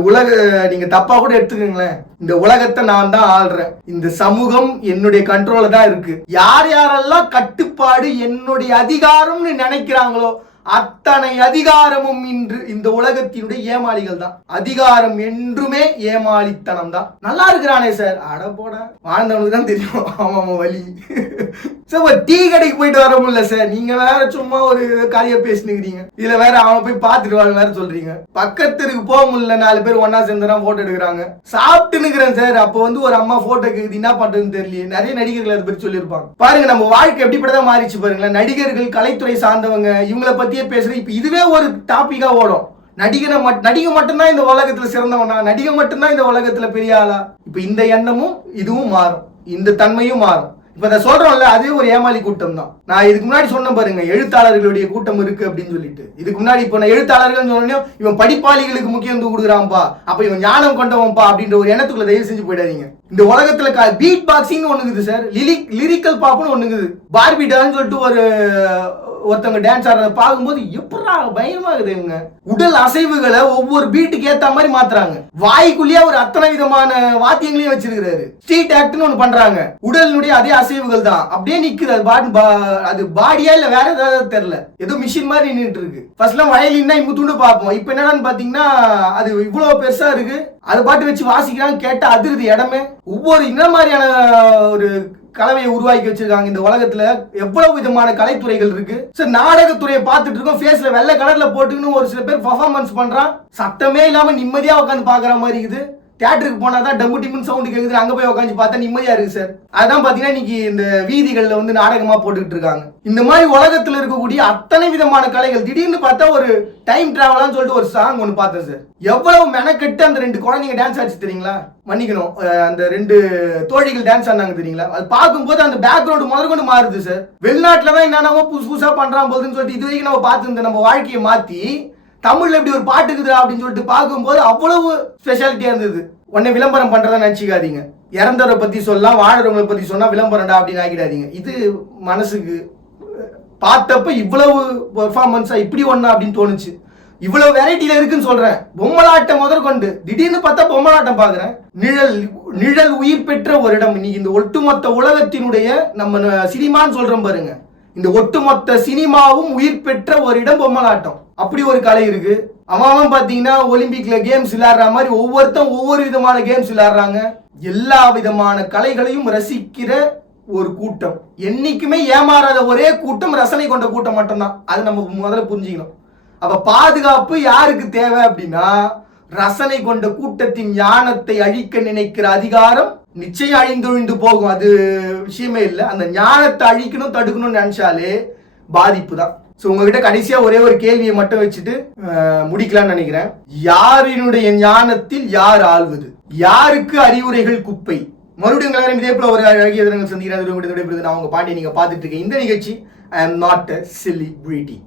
நீங்க தப்பா கூட எடுத்துக்கங்களேன், இந்த உலகத்தை நான் தான் ஆள்றேன், இந்த சமூகம் என்னுடைய கண்ட்ரோல தான் இருக்கு. யார் யாரெல்லாம் கட்டுப்பாடு என்னுடைய அதிகாரம்னு நினைக்கிறாங்களோ அத்தனை அதிகாரமும் இன்று இந்த உலகத்தினுடைய ஏமாளிகள் தான். அதிகாரம் என்றுமே ஏமாளித்தனம் தான். நல்லா இருக்கிறானே சார், அட போட, வாழ்ந்தவனுக்கு தான் தெரியும் ஆமா வலி. சார் டீ கடைக்கு போயிட்டு வர முடியல சார், நீங்க வேற சும்மா ஒரு காரியா பேசினுக்கிறீங்க, இதுல வேற அவன் போய் பாத்துட்டு வாங்க வேற சொல்றீங்க. பக்கத்துக்கு போக முடியல, 4 பேர் ஒன்னா சேர்ந்து போட்டோ எடுக்கிறாங்க, சாப்பிட்டு நிக்கிறேன் சார். அப்போ ஒரு அம்மா போட்டோக்கு என்ன பண்றதுன்னு தெரியல. நிறைய நடிகர்கள் அதை பத்தி சொல்லியிருப்பாங்க. பாருங்க நம்ம வாழ்க்கை எப்படிப்பட்டதான் மாறிச்சு பாருங்களேன். நடிகர்கள், கலைத்துறை சார்ந்தவங்க, இவங்களை பத்தி பேசுறேன். இப்ப இதுவே ஒரு டாபிக்கா ஓடும். நடிகை மட்டும்தான் இந்த உலகத்துல சிறந்தவனா, நடிகை மட்டும்தான் இந்த உலகத்துல பெரிய ஆளா. இப்ப இந்த எண்ணமும் இதுவும் மாறும், இந்த தன்மையும் மாறும். இப்ப நான் சொல்றோம்ல, அதே ஒரு ஏமாளி கூட்டம் தான். நான் இதுக்கு முன்னாடி சொன்ன பாருங்க, எழுத்தாளர்களுடைய கூட்டம் இருக்கு அப்படின்னு சொல்லிட்டு. இதுக்கு முன்னாடி இப்ப நான் எழுத்தாளர்கள் சொன்னோம், இவன் படிப்பாளிகளுக்கு முக்கியத்துவம் கொடுக்குறான்பா, அப்ப இவன் ஞானம் கொண்டவன்பா அப்படின்ற ஒரு எண்ணத்துக்குள்ள தயவு செஞ்சு போயிடாதீங்க. இந்த உலகத்துல பீட் பாக்ஸிங் ஒண்ணுங்குது சார், லிரிக்கல் பாப்னு ஒண்ணுங்குது. பார்பி டான்ஸ் சொல்லிட்டு ஒருத்தவங்க டான்ஸ் ஆடுறத பார்க்கும்போது எப்படா பயமா இருக்குது. இவங்க உடல் அசைவுகளை ஒவ்வொரு பீட்டுக்கு ஏத்த மாதிரி மாத்துறாங்க. வாய்க்குள்ளேயே ஒரு அத்தனை விதமான வாத்தியங்களையும் வச்சிருக்கிறாரு. ஸ்ட்ரீட் ஆக்ட்னு ஒண்ணு பண்றாங்க, உடலினுடைய அதே அசைவுகள் தான் அப்படியே நிக்குது. அது பாடியா இல்ல வேற ஏதாவது தெரியல, ஏதோ மிஷின் மாதிரி நின்றுட்டு இருக்கு. ஃபர்ஸ்ட்லாம் வயலின்னா இமுத்துண்டு பார்ப்போம், இப்ப என்னடான்னு பாத்தீங்கன்னா அது இவ்வளவு பெருசா இருக்கு, அது பாட்டு வச்சு வாசிக்கிறாங்க, கேட்டா அதிருது இடமே. ஒவ்வொரு இந்த மாதிரியான ஒரு கலவையை உருவாக்கி வச்சிருக்காங்க. இந்த உலகத்துல எவ்வளவு விதமான கலைத்துறைகள் இருக்கு சார். நாடகத்துறையை பார்த்துட்டு இருக்கோம், ஃபேஸ்ல வெள்ளை கலர்ல போட்டுக்கணும் ஒரு சில பேர் பெர்ஃபார்மன்ஸ் பண்றான், சத்தமே இல்லாம நிம்மதியா உட்காந்து பாக்குற மாதிரி இருக்குது. தியேட்டருக்கு போனாதான் டம்மு டிம்னு சவுண்ட் கேக்குது, அங்க போய் உட்காந்து பார்த்தா நிம்மதியா இருக்கு சார். அதான் பாத்தீங்கன்னா இன்னைக்கு இந்த வீதிகள்ல நாடகமா போட்டுக்கிட்டு இருக்காங்க. இந்த மாதிரி உலகத்துல இருக்கக்கூடிய அத்தனை விதமான கலைகள், திடீர்னு பார்த்தா ஒரு டைம் டிராவலான்னு சொல்லிட்டு ஒரு சாங் ஒன்று பார்த்தேன் சார். எவ்வளவு மெனக்கெட்டு அந்த 2 குழந்தைங்க டான்ஸ் ஆச்சு தெரியுங்களா, மன்னிக்கணும், அந்த 2 தோழிகள் டான்ஸ் ஆனாங்க தெரியுங்களா. அது பார்க்கும்போது அந்த பேக்ரவுண்ட் முதற்கொண்டு மாறுது சார். வெளிநாட்டுல தான் என்னென்னமோ புதுசா பண்றான் போதுன்னு சொல்லிட்டு இது வரைக்கும் நம்ம பார்த்து நம்ம வாழ்க்கையை மாத்தி தமிழ்ல இப்படி ஒரு பாட்டு இருக்குதா அப்படின்னு சொல்லிட்டு பார்க்கும்போது அவ்வளவு ஸ்பெஷாலிட்டியா இருந்தது. உடனே விளம்பரம் பண்றதா நினைச்சுக்காதீங்க. இறந்தவரை பத்தி சொல்லலாம், வாழறவங்களை பத்தி சொன்னா விளம்பரம்டா அப்படின்னு ஆக்கிடாதீங்க. இது மனசுக்கு பார்த்தப்ப இவ்வளவு பெர்ஃபார்மன்ஸா இப்படி ஒண்ணா அப்படின்னு தோணுச்சு. இவ்வளவு வெரைட்டில இருக்குன்னு சொல்றேன். பொம்மலாட்டம் முதற்கொண்டு திடீர்னு பார்த்தா பொம்மலாட்டம் பாக்குறேன். நிழல் உயிர் பெற்ற ஒரு இடம். இன்னைக்கு இந்த ஒட்டுமொத்த உலகத்தினுடைய நம்ம சினிமான்னு சொல்றோம் பாருங்க, இந்த ஒட்டுமொத்த சினிமாவும் உயிர் பெற்ற ஒரு இடம் பொம்மலாட்டம். அப்படி ஒரு கலை இருக்கு. அவன் பாத்தீங்கன்னா ஒலிம்பிக்ல கேம்ஸ் விளையாடுற மாதிரி ஒவ்வொருத்தரும் ஒவ்வொரு விதமான கேம்ஸ் விளையாடுறாங்க. எல்லா விதமான கலைகளையும் ரசிக்கிற ஒரு கூட்டம். என்னைக்குமே ஏமாறாத ஒரே கூட்டம் ரசனை கொண்ட கூட்டம் மட்டும்தான். அது நம்ம முதல்ல புரிஞ்சுக்கணும். அப்ப பாதுகாப்பு யாருக்கு தேவை அப்படின்னா, ரசனை கொண்ட கூட்டத்தின் ஞானத்தை அழிக்க நினைக்கிற அதிகாரம் நிச்சயம் அழிந்தொழிந்து போகும், அது விஷயமே இல்லை. அந்த ஞானத்தை அழிக்கணும் தடுக்கணும்னு நினைச்சாலே பாதிப்பு தான். ஸோ உங்ககிட்ட கடைசியா ஒரே ஒரு கேள்வியை மட்டும் வச்சுட்டு முடிக்கலாம்னு நினைக்கிறேன். யாரினுடைய ஞானத்தில் யார் ஆள்வது? யாருக்கு அறிவுரைகள் குப்பை? மறுபடியும் எல்லாரும் இதே போல ஒரு அழகிய தினங்கள் சந்திக்கிறது நான் உங்க பாண்டிய நீங்க பார்த்துட்டு இருக்க இந்த நிகழ்ச்சி I am not a celebrity.